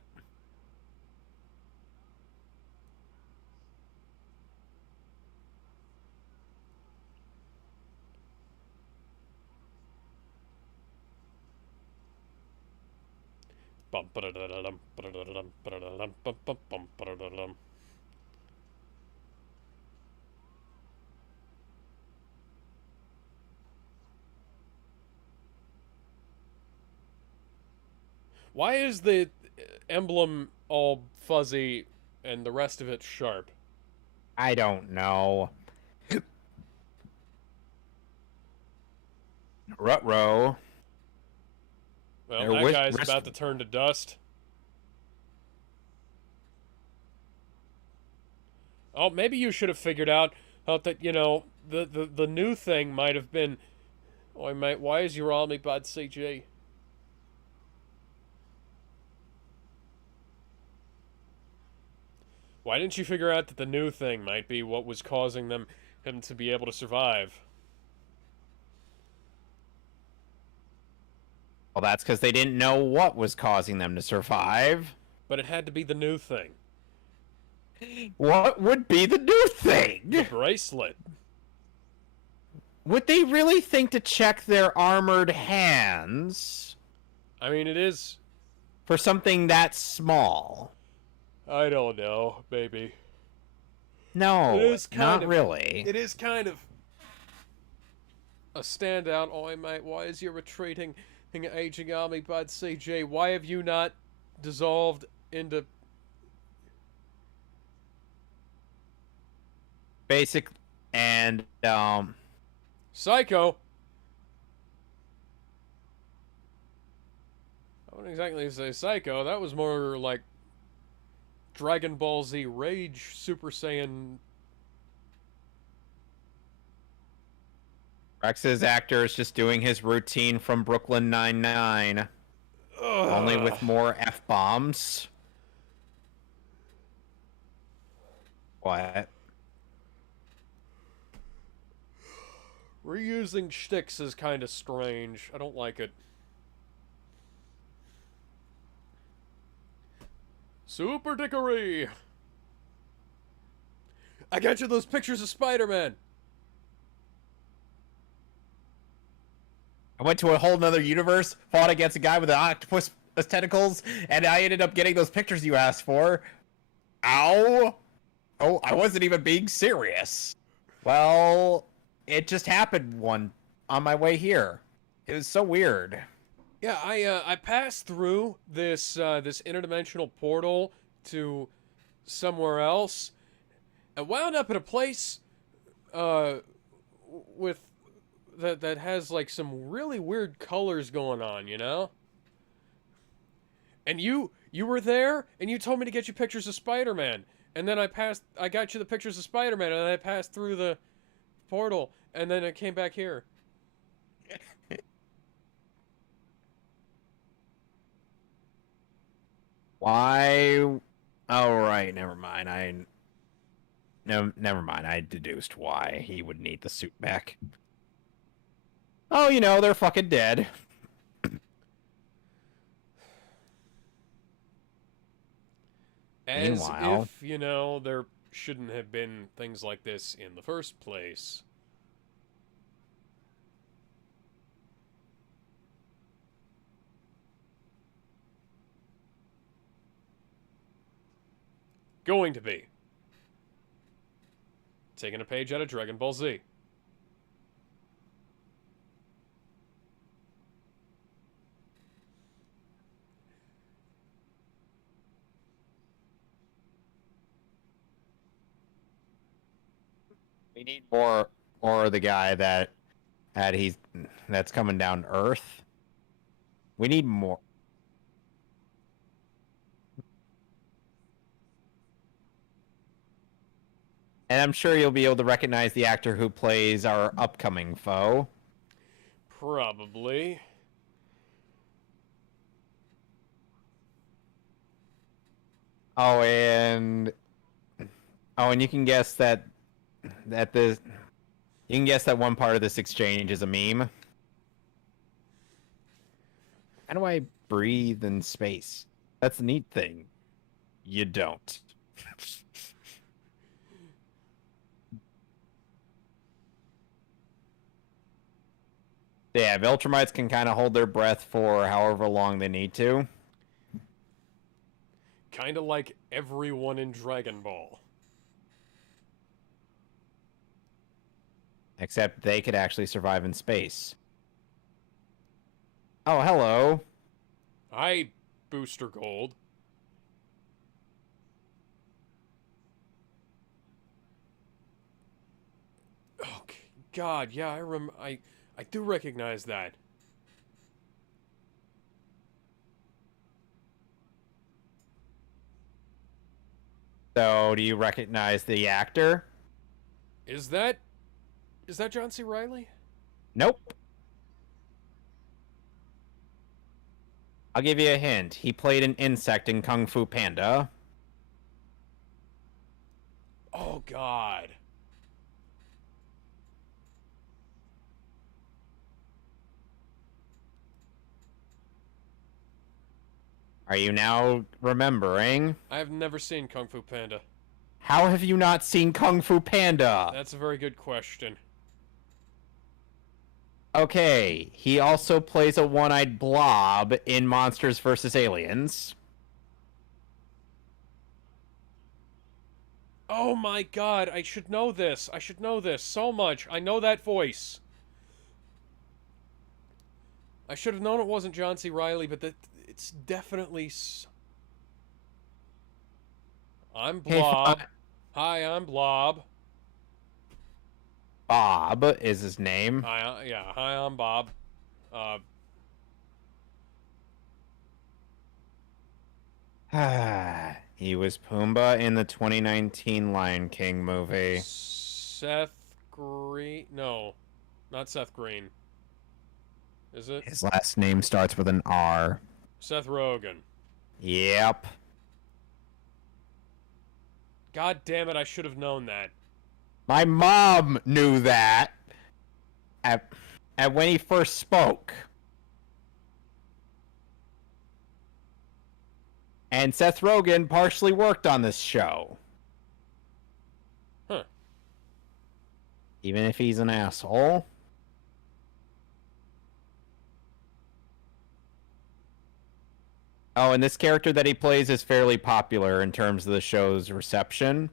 Why is the emblem all fuzzy and the rest of it sharp? I don't know. Ruh-roh. Well, that guy's about to turn to dust. Oh, maybe you should have figured out that, you know, the new thing might have been... Oh, mate, why is your army bad CG? Why didn't you figure out that the new thing might be what was causing him to be able to survive? Well, that's because they didn't know what was causing them to survive. But it had to be the new thing. What would be the new thing? The bracelet. Would they really think to check their armored hands? I mean, it is... For something that small? I don't know, maybe. No, not really. It is kind of a standout. Oh, mate, why is your retreating aging army bad CJ? Why have you not dissolved into... Basic and, Psycho! I wouldn't exactly say Psycho. That was more like Dragon Ball Z Rage Super Saiyan. Rex's actor is just doing his routine from Brooklyn Nine-Nine. Only with more F-bombs. What? Reusing shticks is kind of strange. I don't like it. Super Dickory! I got you those pictures of Spider-Man! I went to a whole nother universe, fought against a guy with an octopus as tentacles, and I ended up getting those pictures you asked for. Ow! Oh, I wasn't even being serious. Well, it just happened on my way here. It was so weird. Yeah, I passed through this this interdimensional portal to somewhere else, and wound up in a place with that has like some really weird colors going on, you know? And you were there, and you told me to get you pictures of Spider-Man, and then I got you the pictures of Spider-Man, and then I passed through the portal, and then I came back here. Why Oh, right. Never mind. No, never mind. I deduced why he would need the suit back. Oh, they're fucking dead. As Meanwhile, if, there shouldn't have been things like this in the first place. Going to be. Taking a page out of Dragon Ball Z. we need more of the guy that's coming down to Earth. We need more. And I'm sure you'll be able to recognize the actor who plays our upcoming foe. Probably. Oh, and you can guess that one part of this exchange is a meme. How do I breathe in space? That's the neat thing. You don't. Yeah, Viltrumites can kind of hold their breath for however long they need to. Kind of like everyone in Dragon Ball. Except they could actually survive in space. Oh, hello. Hi, Booster Gold. Oh, God, yeah, I do recognize that. So, do you recognize the actor? Is that John C. Reilly? Nope. I'll give you a hint. He played an insect in Kung Fu Panda. Oh, God. Are you now remembering? I have never seen Kung Fu Panda. How have you not seen Kung Fu Panda? That's a very good question. Okay, he also plays a one-eyed blob in Monsters vs. Aliens. Oh my God, I should know this. I should know this so much. I know that voice. I should have known it wasn't John C. Reilly, but it's definitely... I'm Blob. Hi, I'm Blob. Bob is his name. Hi, yeah, hi, I'm Bob. He was Pumbaa in the 2019 Lion King movie. Seth Green? No, not Seth Green. Is it? His last name starts with an R. Seth Rogen. Yep. God damn it, I should have known that. My mom knew that at when he first spoke. And Seth Rogen partially worked on this show. Huh. Even if he's an asshole. Oh, and this character that he plays is fairly popular in terms of the show's reception.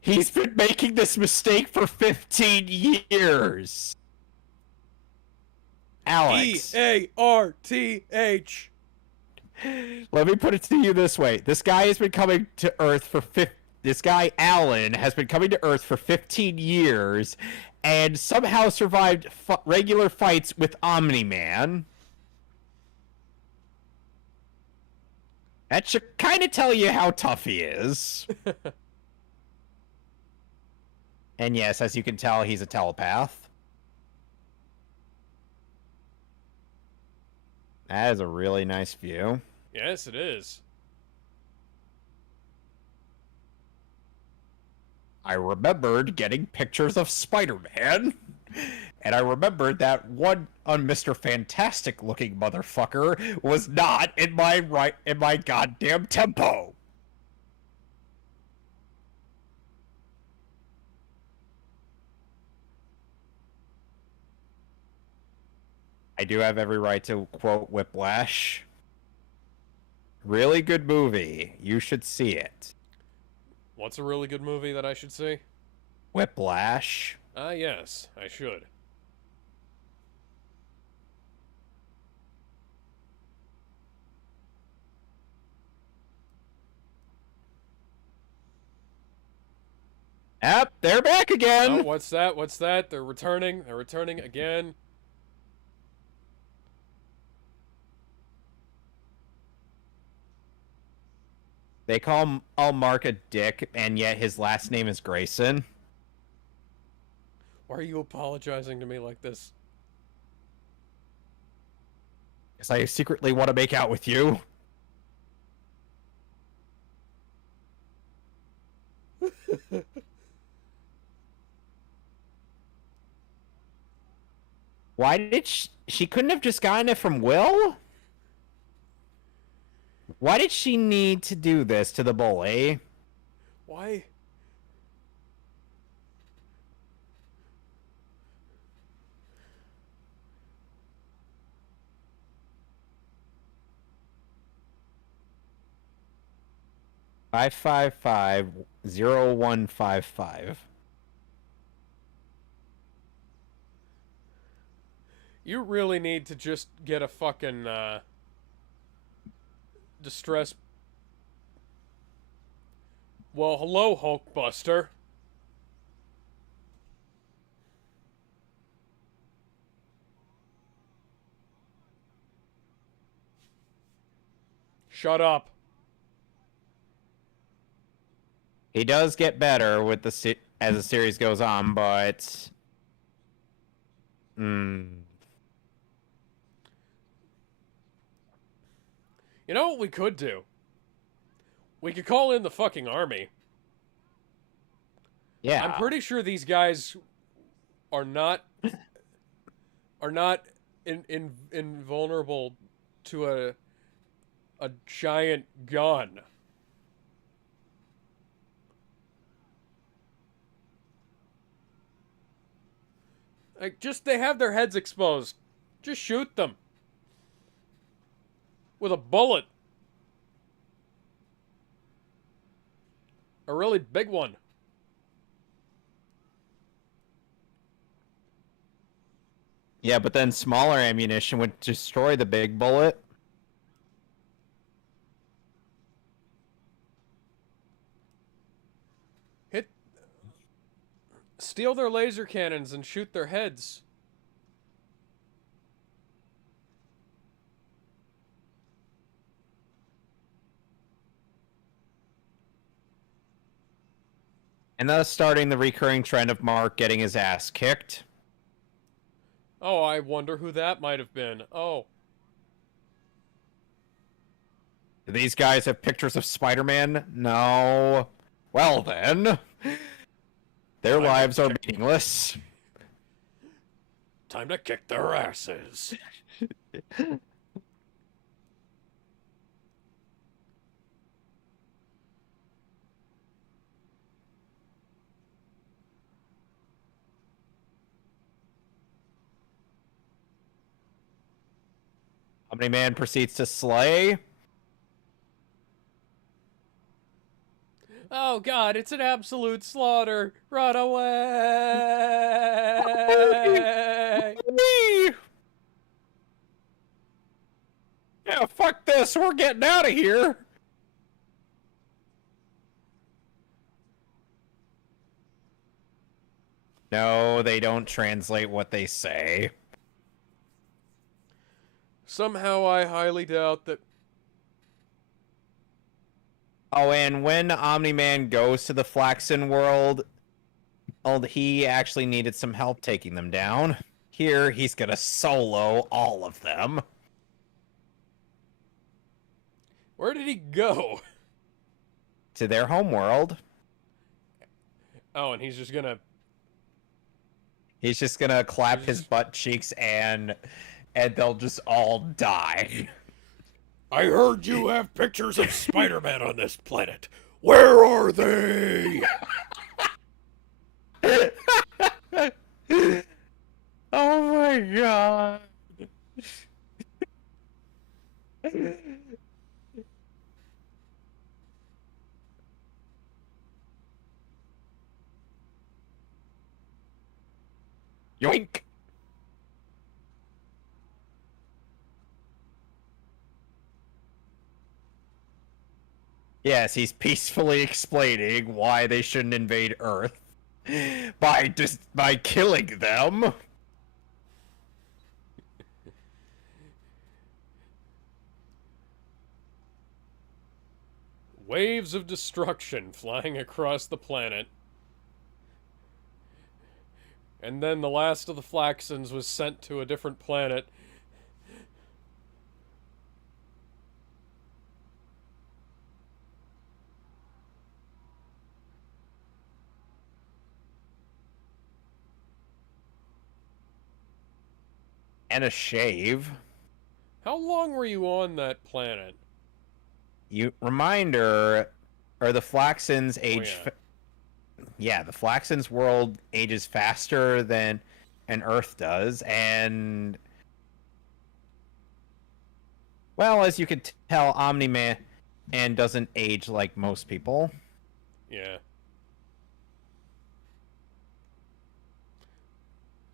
He's been making this mistake for 15 years. Alex. E-A-R-T-H. Let me put it to you this way. This guy has been coming to Earth for This guy, Alan, has been coming to Earth for 15 years and somehow survived regular fights with Omni-Man. That should kind of tell you how tough he is. And yes, as you can tell, he's a telepath. That is a really nice view. Yes, it is. I remembered getting pictures of Spider-Man, and I remembered that one Mr. Fantastic-looking motherfucker was not in my goddamn tempo. I do have every right to quote Whiplash. Really good movie. You should see it. What's a really good movie that I should see? Whiplash. Ah, yes, I should. Yep, they're back again. Oh, what's that? What's that? They're returning. They're returning again. They call Mark a dick, and yet his last name is Grayson. Why are you apologizing to me like this? Because I secretly want to make out with you. Why did she couldn't have just gotten it from Will? Why did she need to do this to the bully? Why? Five 555-0155. You really need to just get a fucking, distress... Well, hello, Hulkbuster. Shut up. He does get better with as the series goes on, but You know what we could do? We could call in the fucking army. yeah. I'm pretty sure these guys are not invulnerable to a giant gun. Like, just, they have their heads exposed. Just shoot them. With a bullet. A really big one. Yeah, but then smaller ammunition would destroy the big bullet. Steal their laser cannons and shoot their heads. And thus starting the recurring trend of Mark getting his ass kicked. Oh, I wonder who that might have been. Oh. Do these guys have pictures of Spider-Man? No. Well then. Their lives are meaningless. Time to kick their asses. Omni-Man proceeds to slay. Oh god, it's an absolute slaughter. Run away. Yeah, fuck this. We're getting out of here. No, they don't translate what they say. Somehow I highly doubt that. Oh, and when Omni-Man goes to the Flaxen world, he actually needed some help taking them down. Here, he's gonna solo all of them. Where did he go? To their homeworld. Oh, and he's just gonna... He's just gonna clap his butt cheeks and they'll just all die. I heard you have pictures of Spider-Man on this planet. Where are they? Oh my god. Yoink. Yes, he's peacefully explaining why they shouldn't invade Earth by killing them. Waves of destruction flying across the planet. And then the last of the Flaxons was sent to a different planet. And a shave. How long were you on that planet? You reminder, or the Flaxons age. yeah. Yeah, the Flaxons' world ages faster than an Earth does, and well, as you can tell, Omni-Man and doesn't age like most people. Yeah.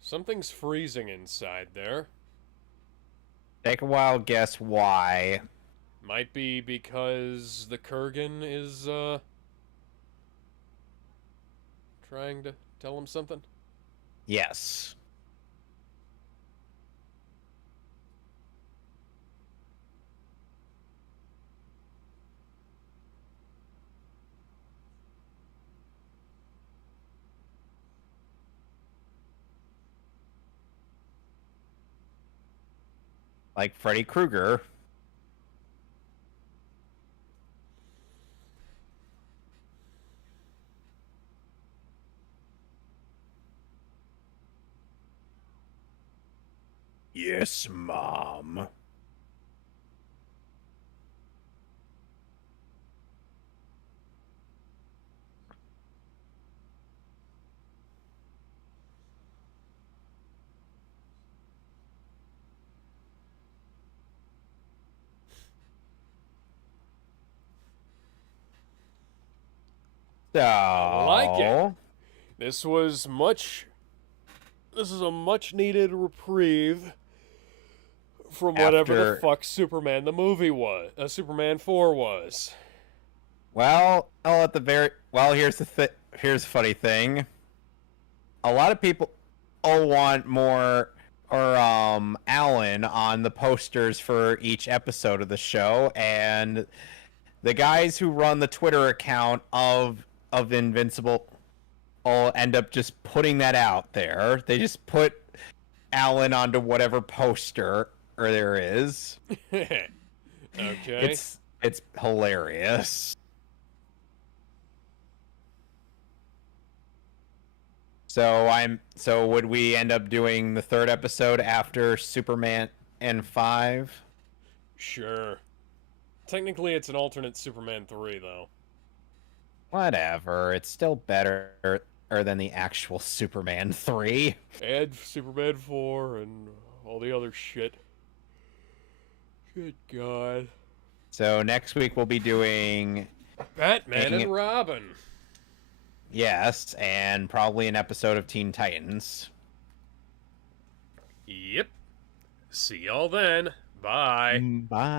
Something's freezing inside there. Take a wild guess why. Might be because the Kurgan is, trying to tell him something? Yes. Like Freddy Krueger. Yes, Mom. So, I like it. This is a much needed reprieve from whatever the fuck Superman the movie was, Superman 4 was. Well, here's the funny thing. A lot of people want more Alan on the posters for each episode of the show, and the guys who run the Twitter account of Invincible will end up just putting that out there. They just put Alan onto whatever poster there is. Okay. It's hilarious. So would we end up doing the third episode after Superman and 5? Sure. Technically, it's an alternate Superman 3, though. Whatever. It's still better than the actual Superman 3. Add Superman 4 and all the other shit. Good God. So next week we'll be doing Batman and Robin. Yes, and probably an episode of Teen Titans. Yep. See y'all then. Bye. Bye.